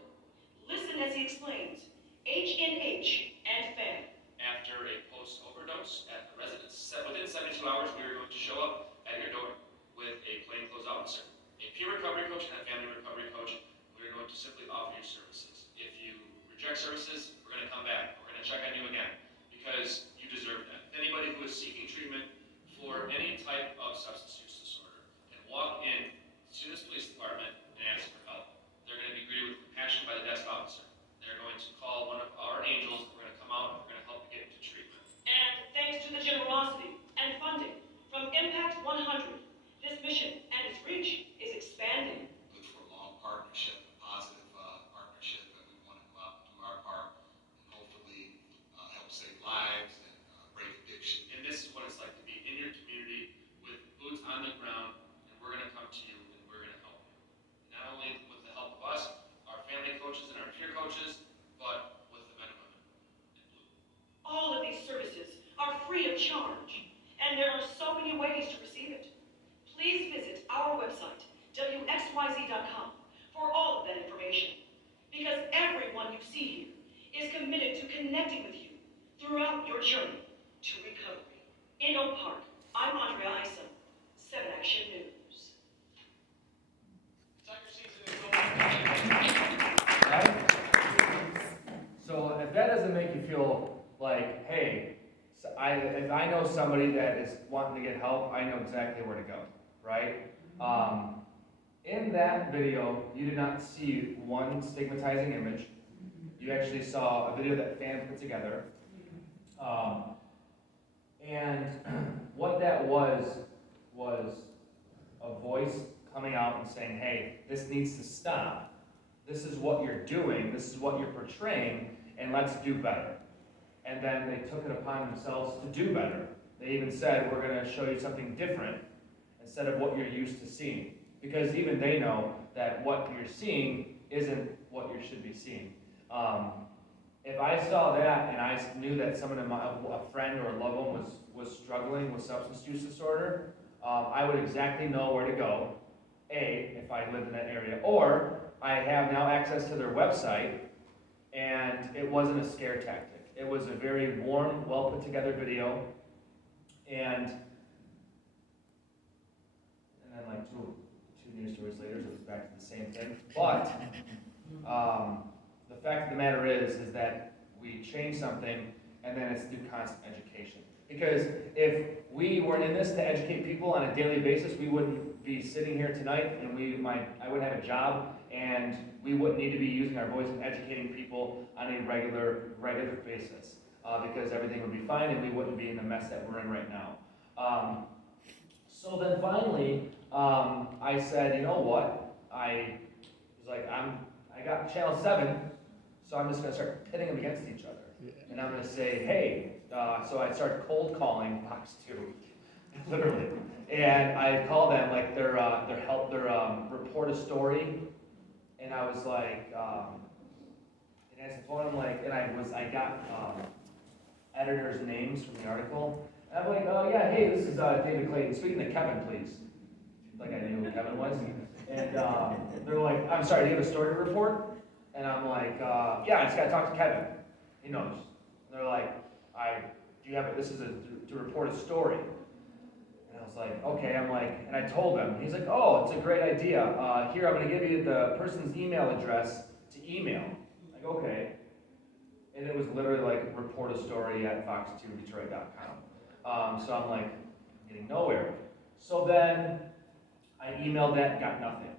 Listen as he explains H&H and FAM. After a post-overdose at the residence, within 72 hours, we were going to show up at your door with a plainclothes officer, a peer recovery coach, and a family recovery coach. We're going to simply offer you services. If you reject services, we're going to come back. We're going to check on you again because you deserve that. Anybody who is seeking treatment for any type of substance use disorder can walk in to this police department and ask for help. They're going to be greeted with compassion by the desk officer. They're going to call one of our angels. We're going to come out and we're going to help you get into treatment. And thanks to the generosity and funding from Impact 100, this mission and its reach is expanding. Look for a long partnership, a positive partnership, and we want to go out and do our part and hopefully help save lives and charge, and there are so many ways to receive it. Please visit our website, wxyz.com, for all of that information. Because everyone you see here is committed to connecting with you throughout your journey to recovery. In Oak Park, I'm Andrea Isom, 7 Action News. Tiger season is over. Right? So if that doesn't make you feel like, hey, so if I know somebody that is wanting to get help, I know exactly where to go, right? In that video, you did not see one stigmatizing image. You actually saw a video that fans put together. And what that was a voice coming out and saying, hey, this needs to stop. This is what you're doing, this is what you're portraying, and let's do better. And then they took it upon themselves to do better. They even said, we're going to show you something different instead of what you're used to seeing. Because even they know that what you're seeing isn't what you should be seeing. If I saw that and I knew that someone, a friend or a loved one was struggling with substance use disorder, I would exactly know where to go, A, if I lived in that area, or I have now access to their website, and it wasn't a scare tactic. It was a very warm, well put together video, and then like two news stories later, it was back to the same thing. But the fact of the matter is that we change something, and then it's through constant education. Because if we weren't in this to educate people on a daily basis, we wouldn't be sitting here tonight, and I wouldn't have a job, and we wouldn't need to be using our voice and educating people on a regular basis, because everything would be fine, and we wouldn't be in the mess that we're in right now. So then finally, I said, you know what? I was like, I got Channel 7, so I'm just going to start pitting them against each other. And I'm going to say, hey, so I started cold calling Fox 2, literally. And I called them, like, their report a story. And I was like, and as the phone, I'm like, and I got editors' names from the article. And I'm like, oh yeah, hey, this is David Clayton. Speaking to Kevin, please. Like I knew who Kevin was. And they're like, I'm sorry, do you have a story to report? And I'm like, yeah, I just got to talk to Kevin. He knows. And they're like, this is to report a story. And I was like, okay, and I told him. He's like, oh, it's a great idea. Here, I'm going to give you the person's email address to email. Like, okay. And it was literally like, report a story at fox2detroit.com. So I'm like, getting nowhere. So then I emailed that and got nothing.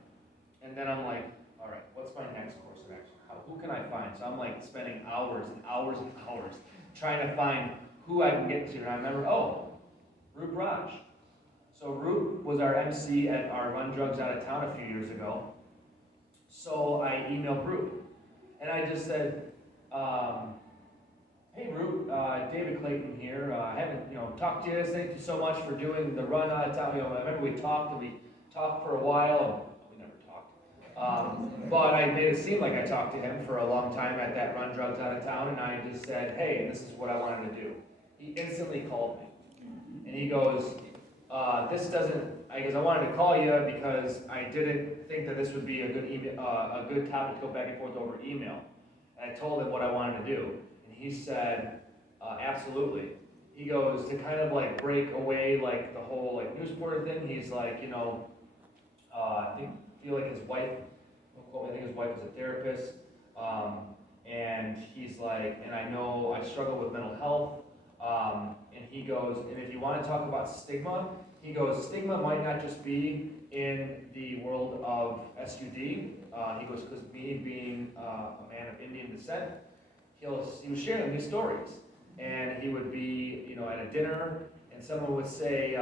And then I'm like, all right, what's my next course of action? Who can I find? So I'm like spending hours and hours and hours trying to find who I can get to. And I remember, Roop Raj. So Roop was our MC at our Run Drugs Out of Town a few years ago. So I emailed Roop. And I just said, hey Roop, David Clayton here. I haven't talked to you. Thank you so much for doing the Run Out of Town. I remember we talked for a while. But I made it seem like I talked to him for a long time at that Run Drugs Out of Town, and I just said, hey, this is what I wanted to do. He instantly called me. And he goes, I wanted to call you because I didn't think that this would be a good topic to go back and forth over email. And I told him what I wanted to do. And he said, absolutely. He goes, to kind of like break away like the whole like news reporter thing, he's like, I feel like his wife, I think his wife is a therapist, and he's like, and I know I struggle with mental health, and he goes, and if you want to talk about stigma, he goes, stigma might not just be in the world of SUD, he goes, because me being a man of Indian descent, he was sharing these stories, and he would be, at a dinner, and someone would say,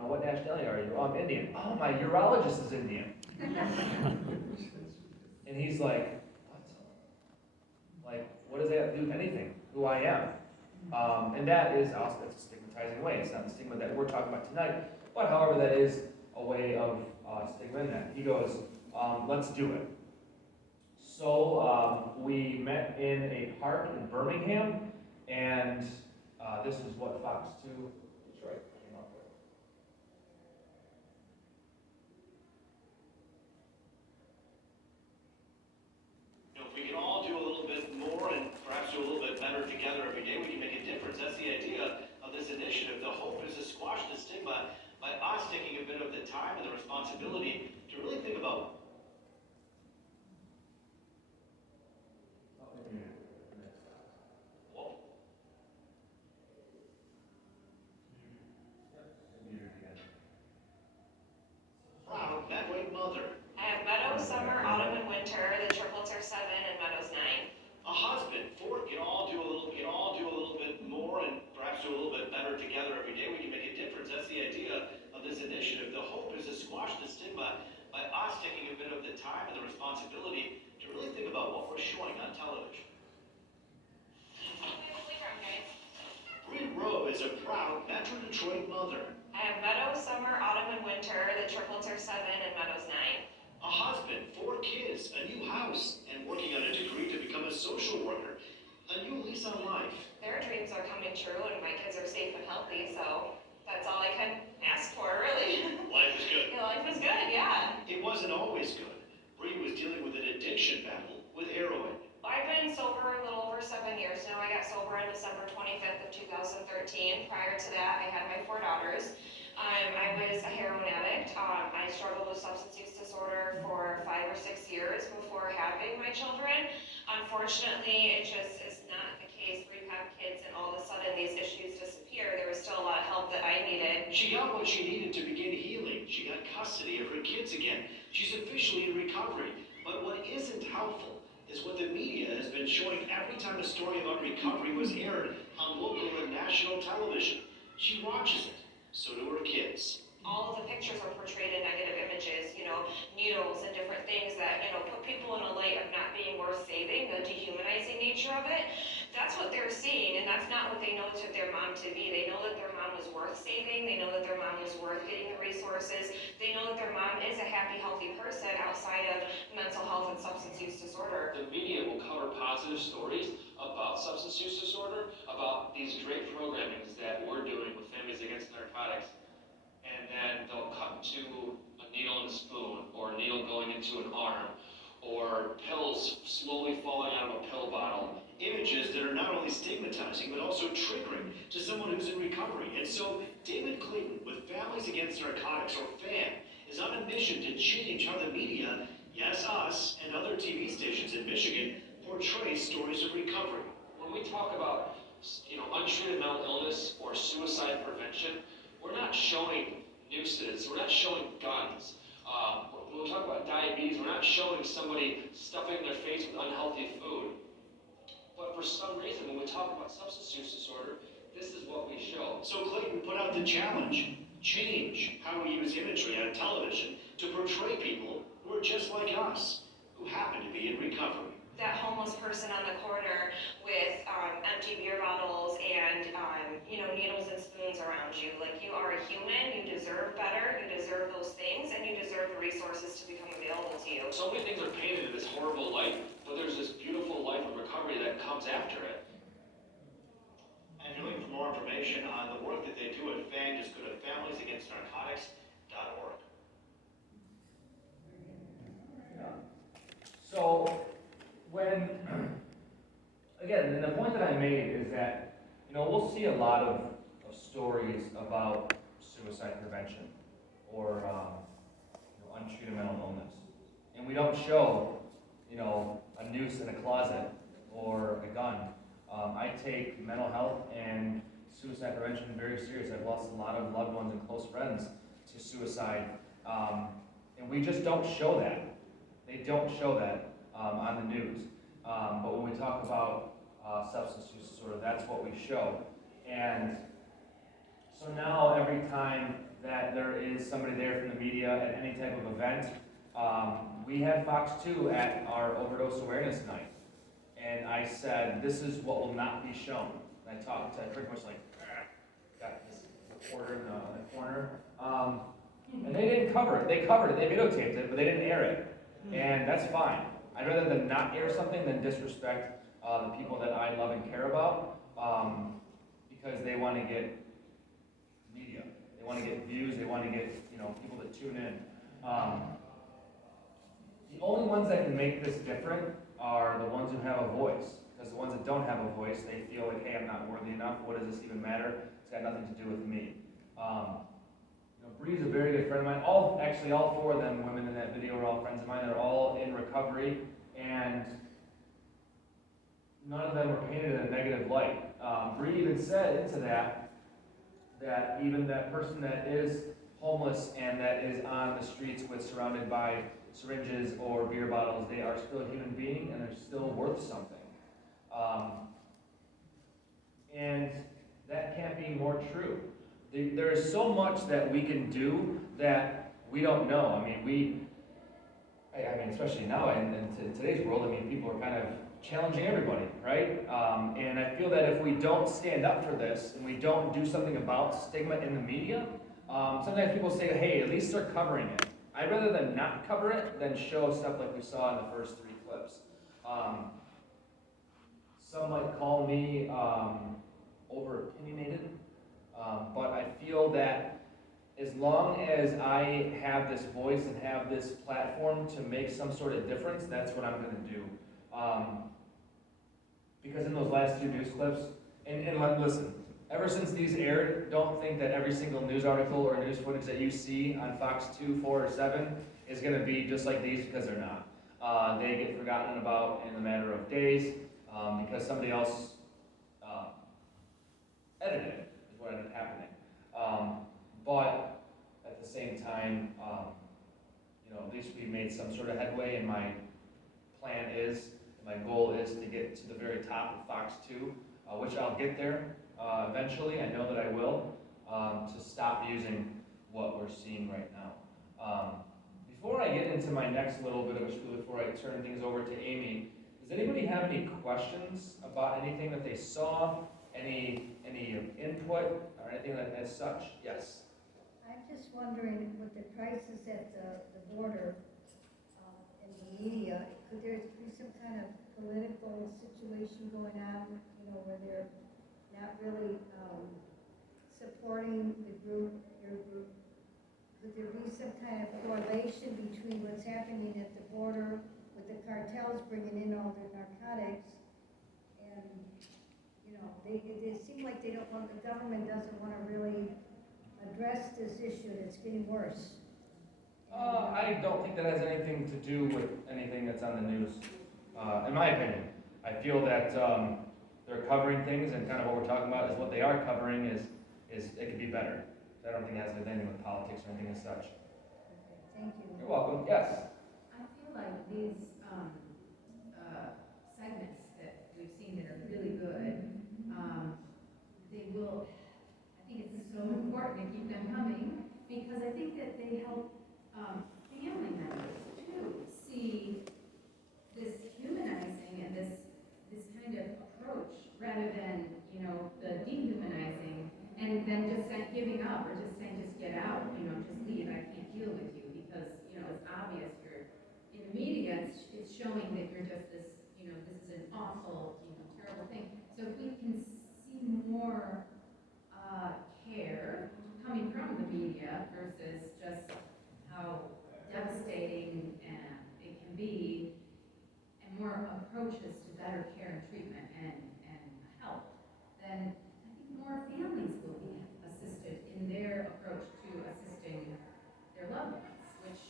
what nationality are you? Oh, I'm Indian. Oh, my urologist is Indian. And he's like, what? Like, what does that have to do with anything? Who I am? And that's a stigmatizing way. It's not the stigma that we're talking about tonight, but however, that is a way of stigma in that. He goes, let's do it. So we met in a park in Birmingham, and This is what Fox 2 Detroit came up with. You know, if we can all do a little bit more and perhaps do a little bit better together every day, we can make a difference. That's the idea of this initiative. The hope is to squash the stigma by us taking a bit of the time and the responsibility to really think about proud Medway mother. I have Meadows, summer, autumn, and winter. The triplets are 7 and Meadows 9. A husband, 4, we can all do a little bit more and perhaps do a little bit better together every day. We can make a difference. That's the idea of this initiative. The hope is to squash the stigma by us taking a bit of the time and the responsibility to really think about what we're showing on television. Bree Rowe is a proud Metro Detroit mother. I have Meadows, summer, autumn, and winter. The triplets are 7 and Meadows 9. A husband, 4 kids, a new house, and working on a degree to become a social worker. A new lease on life. Their dreams are coming true and my kids are safe and healthy, so that's all I can ask for, really. Life is good. Yeah, life is good, yeah. It wasn't always good. Bree was dealing with an addiction battle with heroin. I've been sober a little over 7 years now. I got sober on December 25th of 2013. Prior to that, I had my 4 daughters. I was a heroin addict. I struggled with substance use disorder for 5 or 6 years before having my children. Unfortunately, it just is not the case where you have kids and all of a sudden these issues disappear. There was still a lot of help that I needed. She got what she needed to begin healing. She got custody of her kids again. She's officially in recovery. But what isn't helpful is what the media has been showing every time a story about recovery was aired on local and national television. She watches it. So do her kids. All of the pictures are portrayed in negative images, needles and different things that, put people in a light of not being worth saving, the dehumanizing nature of it. That's what they're seeing, and that's not what they know to their mom to be. They know that their mom was worth saving. They know that their mom was worth getting the resources. They know that their mom is a happy, healthy person outside of mental health and substance use disorder. The media will cover positive stories about substance use disorder, about these great programmings that we're doing with Families Against Narcotics, and then they'll cut to a needle and a spoon, or a needle going into an arm, or pills slowly falling out of a pill bottle. Images that are not only stigmatizing, but also triggering to someone who's in recovery. And so David Clayton with Families Against Narcotics, or FAN, is on a mission to change how the media, yes, us, and other TV stations in Michigan portray stories of recovery. When we talk about, untreated mental illness or suicide prevention, we're not showing nooses, we're not showing guns. When we talk about diabetes, we're not showing somebody stuffing their face with unhealthy food. But for some reason, when we talk about substance use disorder, this is what we show. So Clayton put out the challenge: change how we use imagery on television to portray people who are just like us, who happen to be in recovery. That homeless person on the corner with empty beer bottles and needles and spoons around you. Like, you are a human, you deserve better, you deserve those things, and you deserve the resources to become available to you. So many things are painted in this horrible light, but there's this beautiful life of recovery that comes after it. And if you're looking for more information on the work that they do at FAN, just go to familiesagainstnarcotics.org. So, again, and the point that I made is that, we'll see a lot of stories about suicide prevention or untreated mental illness. And we don't show, a noose in a closet or a gun. I take mental health and suicide prevention very serious. I've lost a lot of loved ones and close friends to suicide. And we just don't show that. They don't show that on the news. But when we talk about substance use disorder, that's what we show. And so now every time that there is somebody there from the media at any type of event, we had Fox 2 at our overdose awareness night. And I said, this is what will not be shown. And I talked to pretty much got this reporter in the corner. And they didn't cover it. They covered it, they videotaped it, but they didn't air it. And that's fine. I'd rather than not air something than disrespect the people that I love and care about. because they want to get media, they want to get views, they want to get, people that tune in. The only ones that can make this different are the ones who have a voice, because the ones that don't have a voice, they feel like, hey, I'm not worthy enough, what does this even matter? It's got nothing to do with me. Bree's a very good friend of mine. All 4 of them women in that video are all friends of mine. They're all in recovery, and none of them are painted in a negative light. Bree even said into that even that person that is homeless and that is on the streets surrounded by syringes or beer bottles, they are still a human being and they're still worth something. And that can't be more true. There is so much that we can do that we don't know. I mean, especially now in today's world, people are kind of challenging everybody, right? And I feel that if we don't stand up for this and we don't do something about stigma in the media, sometimes people say, hey, at least they're covering it. I'd rather them not cover it than show stuff like we saw in the first 3 clips. Some might call me over-opinionated, but I feel that as long as I have this voice and have this platform to make some sort of difference, that's what I'm going to do. Because in those last 2 news clips, and listen, ever since these aired, don't think that every single news article or news footage that you see on Fox 2, 4, or 7 is going to be just like these, because they're not. They get forgotten about in a matter of days because somebody else edited it, is what ended up happening. But at the same time, at least we made some sort of headway, and my goal is to get to the very top of Fox 2, which I'll get there eventually. I know that I will, to stop using what we're seeing right now. Before I get into my next little bit of a spiel, before I turn things over to Amy, does anybody have any questions about anything that they saw, any input, or anything as such? Yes? I'm just wondering, with the crisis at the border in the media, could there be some kind of political situation going on, where they're not really supporting the group, your group? Could there be some kind of correlation between what's happening at the border with the cartels bringing in all their narcotics and, they seem like they don't want, the government doesn't want to really address this issue, and it's getting worse. I don't think that has anything to do with anything that's on the news, in my opinion. I feel that they're covering things, and kind of what we're talking about is what they are covering is it could be better. I don't think it has to do anything with politics or anything as such. Okay, thank you. You're welcome. Yes? I feel like these segments that we've seen that are really good, they will, I think it's so important to keep them coming, because I think that they help family members too see this humanizing and this kind of approach, rather than, the dehumanizing, and then just giving up, or just saying, just get out, just leave, I can't deal with you, because, it's obvious you're, in the media, it's showing that you're just this, this is an awful, terrible thing. So if we can see more care coming from the media versus just how devastating it can be, and more approaches to better care and treatment and help, then I think more families will be assisted in their approach to assisting their loved ones, which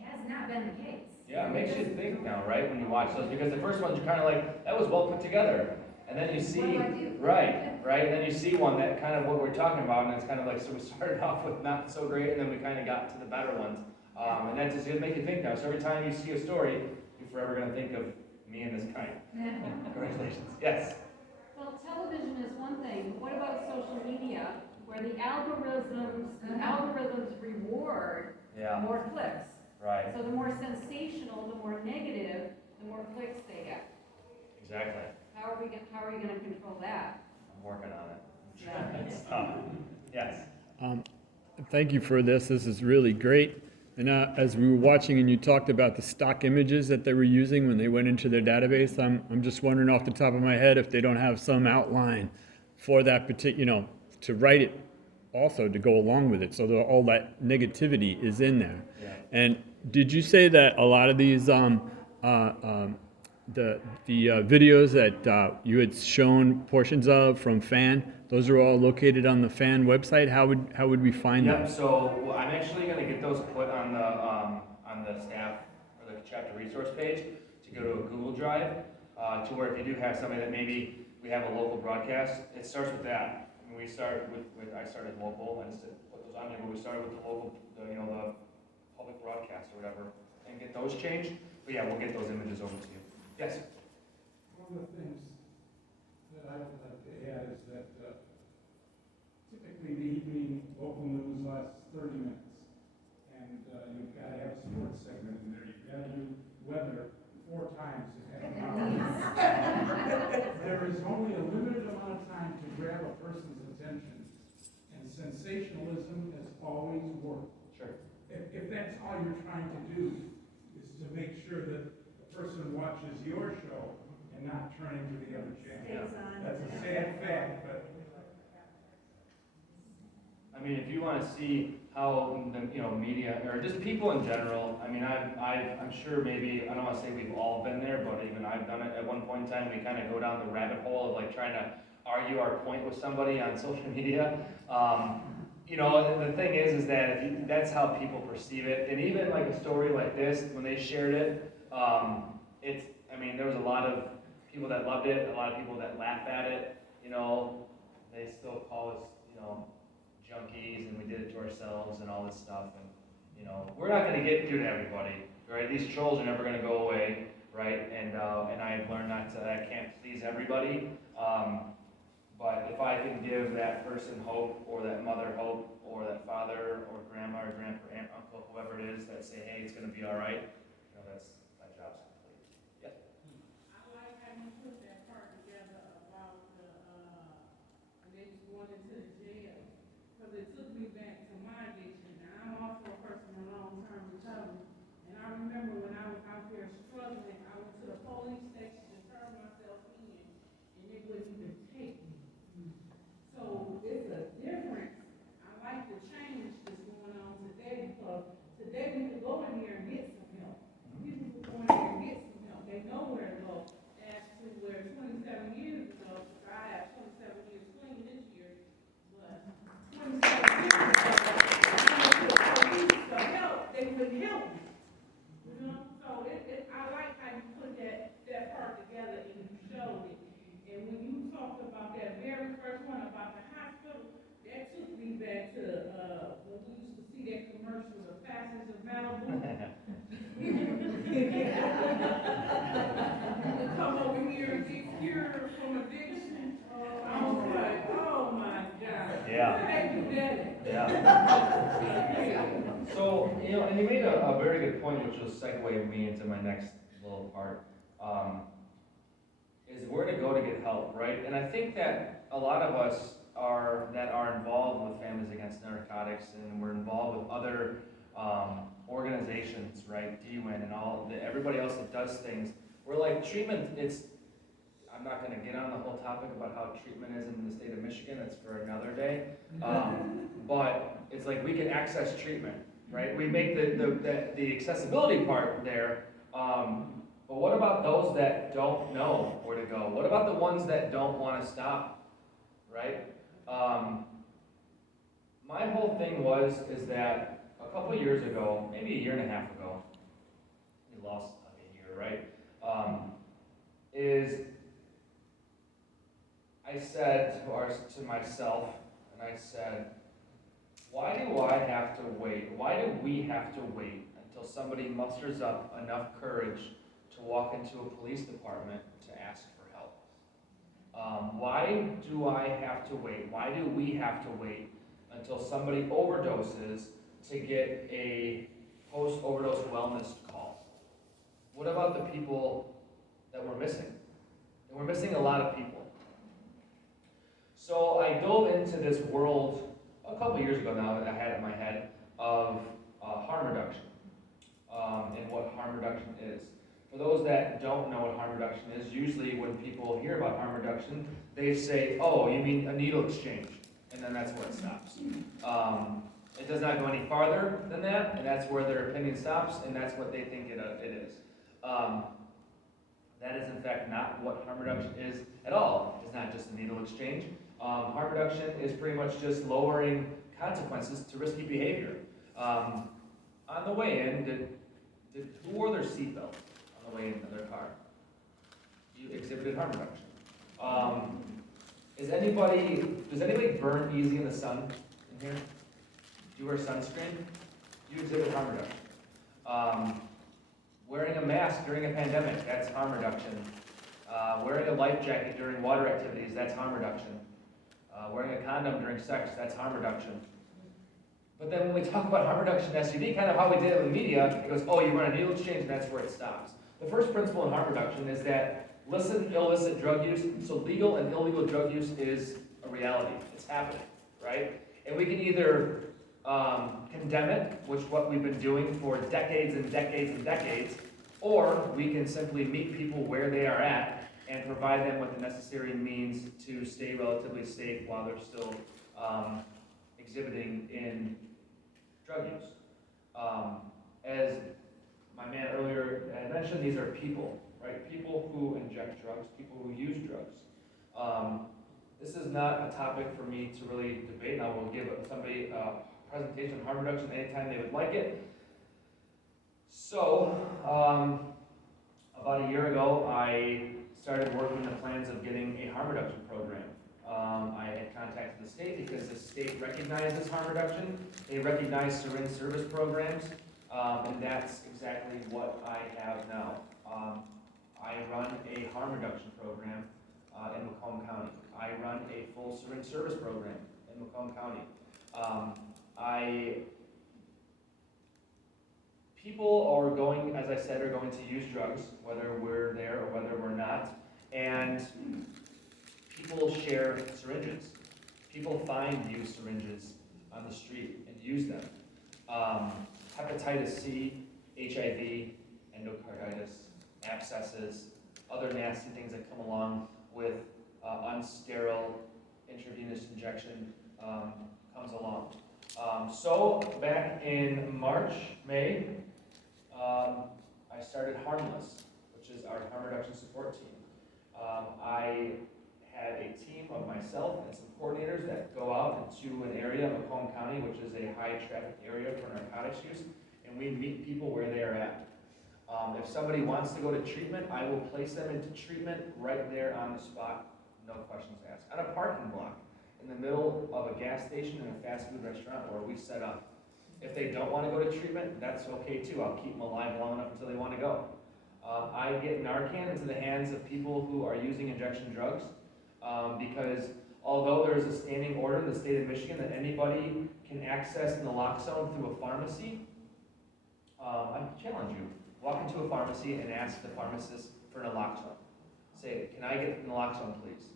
has not been the case. Yeah, it makes you think now, right, when you watch those, because the first ones you're kind of like, that was well put together. And then you see, right, and then you see one that kind of what we're talking about, and it's kind of like, so we started off with not so great, and then we kind of got to the better ones. And that's just going to make you think now. So every time you see a story, you're forever going to think of me and this kind. Congratulations. Yes? Well, television is one thing. What about social media, where the algorithms reward more clicks? Right. So the more sensational, the more negative, the more clicks they get. Exactly. How are you going to control that? I'm working on it. Yeah. It's tough. Yes. Thank you for this. This is really great. And as we were watching and you talked about the stock images that they were using when they went into their database, I'm just wondering off the top of my head if they don't have some outline for that particular, to write it also to go along with it, so that all that negativity is in there. Yeah. And did you say that a lot of these, the videos that you had shown portions of from FAN, those are all located on the FAN website? How would we find them? Yep, so I'm actually gonna get those put on the staff or the chapter resource page to go to a Google Drive, to where if you do have somebody that maybe we have a local broadcast, it starts with that. I mean, we start with I started local, I just put those on there, but we started with the local, the public broadcast or whatever, and get those changed. But yeah, we'll get those images over to you. Yes? One of the things that I would like to add is that typically the evening local news lasts 30 minutes. And you've got to have a sports segment in there. You've got to do weather 4 times in half an hour. There is only a limited amount of time to grab a person's attention. And sensationalism has always worked. Sure. If that's all you're trying to do, is to make sure that the person watches your show and not turning to the other channel. That's a sad fact, but I mean, if you want to see how the media or just people in general, I mean, I'm sure maybe I don't want to say we've all been there, but even I've done it at one point in time. We kind of go down the rabbit hole of like trying to argue our point with somebody on social media. The thing is that that's how people perceive it, and even like a story like this, when they shared it, there was a lot of people that loved it, a lot of people that laugh at it. They still call us, junkies, and we did it to ourselves and all this stuff. And we're not going to get through to everybody, right? These trolls are never going to go away, right? And I've learned I can't please everybody. But if I can give that person hope, or that mother hope, or that father, or grandma, or grandpa, aunt, uncle, whoever it is, that say, hey, it's going to be all right, that's my job's complete. Yes? I like how you put that part together about when they was going into the jail, because it took me back to my addiction. Now, I'm also a person in long-term recovery, and I remember when I was out there struggling, I went to the police station to turn myself in, and they wouldn't even take me. So it's a difference. I like the change that's going on today, because today we could go in here and get some help. People could go in here and get some help. They know where to go. As to where 27 years ago, because I have 27 years clean this year, but 27 years ago, I went to the police for help. They wouldn't help me. So I like how you put that part together and you showed it. And when you talked about that very first one about the hospital, that took me back to when we used to see that commercial, The Passage of Malibu. Come over here and get cured from addiction. I was like, oh my God. Yeah. They do that. Yeah. So, and you made a very good point, which will segue me into my next little part, is where to go to get help, right? And I think that a lot of us that are involved with Families Against Narcotics, and we're involved with other organizations, right? DUN and everybody else that does things. We're like, treatment, I'm not going to get on the whole topic about how treatment is in the state of Michigan. That's for another day. But it's like we can access treatment, right? We make the accessibility part there. But what about those that don't know where to go? What about the ones that don't want to stop, right? My whole thing is that a couple years ago, maybe a year and a half ago, we lost a year, right? I said to myself, and I said, why do I have to wait? Why do we have to wait until somebody musters up enough courage to walk into a police department to ask for help? Why do I have to wait? Why do we have to wait until somebody overdoses to get a post-overdose wellness call? What about the people that we're missing? And we're missing a lot of people. So I dove into this world a couple years ago now that I had in my head of harm harm reduction, and what harm reduction is. For those that don't know what harm reduction is, usually when people hear about harm reduction, they say, oh, you mean a needle exchange, and then that's where it stops. It does not go any farther than that, and that's where their opinion stops, and that's what they think it is. That is in fact not what harm reduction is at all. It's not just a needle exchange. Harm reduction is pretty much just lowering consequences to risky behavior. On the way in, who wore their seatbelt on the way into their car? You exhibited harm reduction. Does anybody burn easy in the sun in here? Do you wear sunscreen? You exhibit harm reduction. Wearing a mask during a pandemic, that's harm reduction. Wearing a life jacket during water activities, that's harm reduction. Wearing a condom during sex, that's harm reduction. But then when we talk about harm reduction in SUD, kind of how we did it with media, it goes, oh, you run a needle exchange, and that's where it stops. The first principle in harm reduction is that licit and illicit drug use, so legal and illegal drug use is a reality. It's happening, right? And we can either condemn it, which is what we've been doing for decades and decades and decades, or we can simply meet people where they are at and provide them with the necessary means to stay relatively safe while they're still exhibiting in drug use. As my man earlier had mentioned, these are people, right? People who inject drugs, people who use drugs. This is not a topic for me to really debate, and I will give somebody a presentation on harm reduction anytime they would like it. So, about a year ago, I started working the plans of getting a harm reduction program. I had contacted the state because the state recognizes harm reduction. They recognize syringe service programs, and that's exactly what I have now. I run a harm reduction program in Macomb County. I run a full syringe service program in Macomb County. People are going, as I said, are going to use drugs, whether we're there or whether we're not, and people share syringes. People find used syringes on the street and use them. Hepatitis C, HIV, endocarditis, abscesses, other nasty things that come along with unsterile intravenous injection comes along. So back in May, I started Harmless, which is our harm reduction support team. I had a team of myself and some coordinators that go out into an area of Macomb County, which is a high traffic area for narcotics use, and we meet people where they are at. If somebody wants to go to treatment, I will place them into treatment right there on the spot, no questions asked. On a parking block, in the middle of a gas station and a fast food restaurant where we set up. If they don't want to go to treatment, that's okay too. I'll keep them alive long enough until they want to go. I get Narcan into the hands of people who are using injection drugs because although there is a standing order in the state of Michigan that anybody can access naloxone through a pharmacy, I challenge you. Walk into a pharmacy and ask the pharmacist for naloxone. Say, can I get naloxone, please?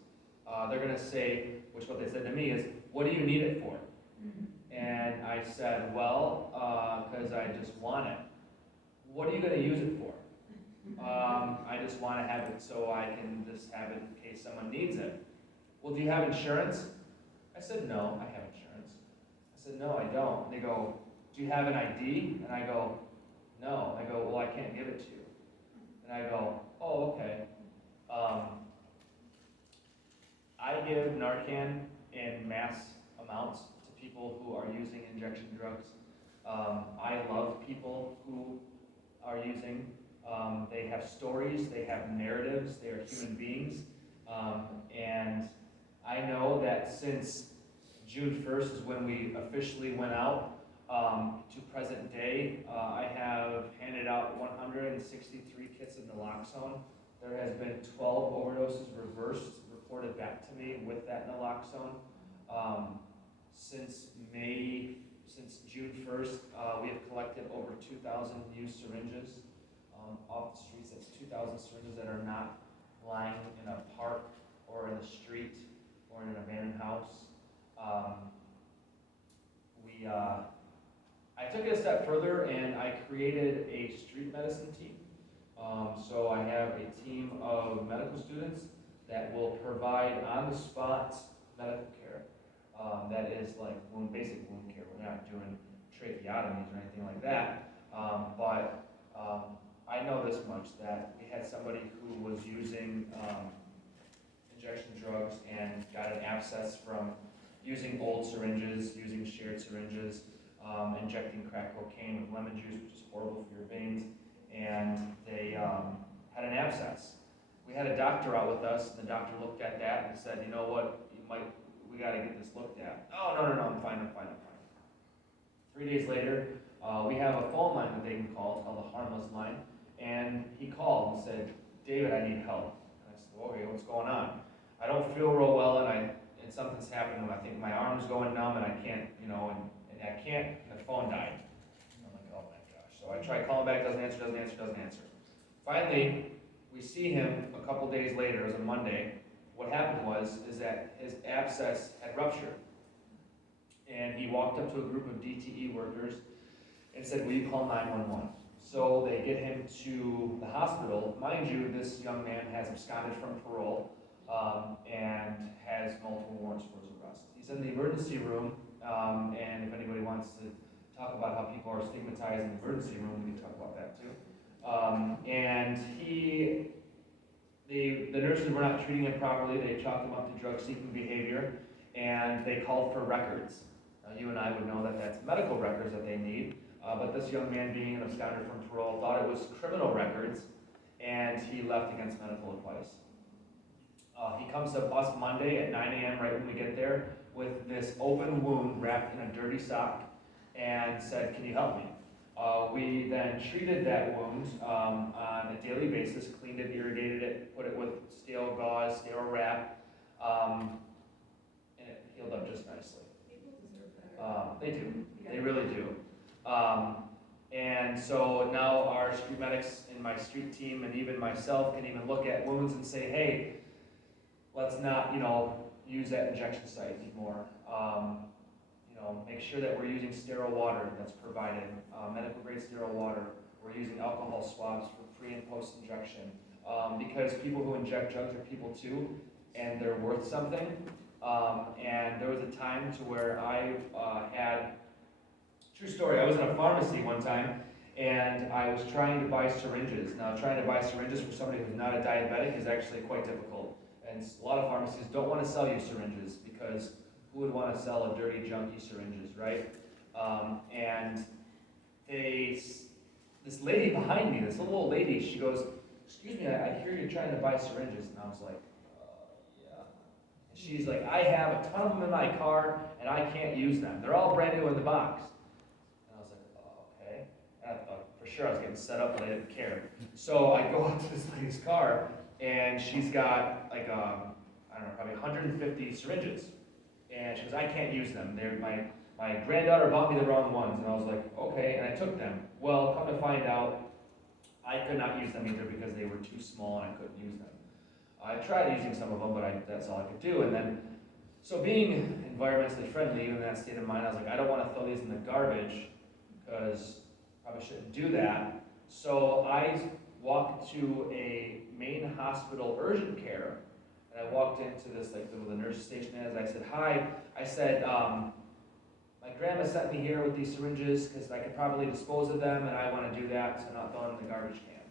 They're going to say, which what they said to me is, what do you need it for? And I said, well, because I just want it. What are you going to use it for? I just want to have it so I can just have it in case someone needs it. Well, do you have insurance? I said, no, I have insurance. I said, no, I don't. And they go, do you have an ID? And I go, no. I go, well, I can't give it to you. And I go, oh, okay. I give Narcan in mass amounts to people who are using injection drugs. I love people who are using. They have stories, they have narratives, they are human beings. And I know that since June 1st is when we officially went out to present day, I have handed out 163 kits of naloxone. There has been 12 overdoses reversed, reported back to me with that naloxone. Since June 1st, we have collected over 2,000 used syringes off the streets. That's 2,000 syringes that are not lying in a park or in the street or in an abandoned house. I took it a step further and I created a street medicine team. So I have a team of medical students that will provide on-the-spot medical care. That is like basic wound care. We're not doing tracheotomies or anything like that. But I know this much, that we had somebody who was using injection drugs and got an abscess from using old syringes, using shared syringes, injecting crack cocaine with lemon juice, which is horrible for your veins, and they had an abscess. We had a doctor out with us, and the doctor looked at that and said, you know what, we gotta get this looked at. Oh, no, I'm fine. 3 days later, we have a phone line that they can call, it's called the harmless line, and he called and said, David, I need help. And I said, well, okay, what's going on? I don't feel real well, and something's happening. I think my arm's going numb, and I can't, and I can't, and the phone died. I'm like, oh my gosh. So I tried calling back, doesn't answer. Finally, we see him a couple days later, it was a Monday. What happened is that his abscess had ruptured. And he walked up to a group of DTE workers and said, will you call 911? So they get him to the hospital. Mind you, this young man has absconded from parole and has multiple warrants for his arrest. He's in the emergency room, and if anybody wants to talk about how people are stigmatized in the emergency room, we can talk about that too. And the nurses were not treating him properly. They chalked him up to drug-seeking behavior, and they called for records. You and I would know that that's medical records that they need, but this young man, being an absconder from parole, thought it was criminal records, and he left against medical advice. He comes to us Monday at 9 a.m. right when we get there with this open wound wrapped in a dirty sock and said, can you help me? We then treated that wound on a daily basis, cleaned it, irrigated it, put it with stale gauze, stale wrap, and it healed up just nicely. They do. They really do. And so now our street medics and my street team and even myself can even look at wounds and say, hey, let's not, use that injection site anymore. Make sure that we're using sterile water that's provided, medical grade sterile water. We're using alcohol swabs for pre and post injection. Because people who inject drugs are people too, and they're worth something. And there was a time to where I had, true story, I was in a pharmacy one time, and I was trying to buy syringes. Now, trying to buy syringes for somebody who's not a diabetic is actually quite difficult. And a lot of pharmacies don't want to sell you syringes because who would want to sell a dirty, junky syringes, right? And this lady behind me, this little old lady, she goes, excuse me, I hear you're trying to buy syringes. And I was like, yeah. And she's like, I have a ton of them in my car, and I can't use them. They're all brand new in the box. And I was like, oh, okay. And I thought, for sure I was getting set up, but I didn't care. So I go up to this lady's car, and she's got like, I don't know, probably 150 syringes. And she goes, I can't use them. My granddaughter bought me the wrong ones. And I was like, okay, and I took them. Well, come to find out, I could not use them either because they were too small and I couldn't use them. I tried using some of them, but that's all I could do. And then, so being environmentally friendly, even in that state of mind, I was like, I don't want to throw these in the garbage because I probably shouldn't do that. So I walked to a main hospital urgent care. And I walked into this, like, the nurse station is. I said, hi. I said, my grandma sent me here with these syringes because I could probably dispose of them, and I want to do that, so I'm not throwing them in the garbage can.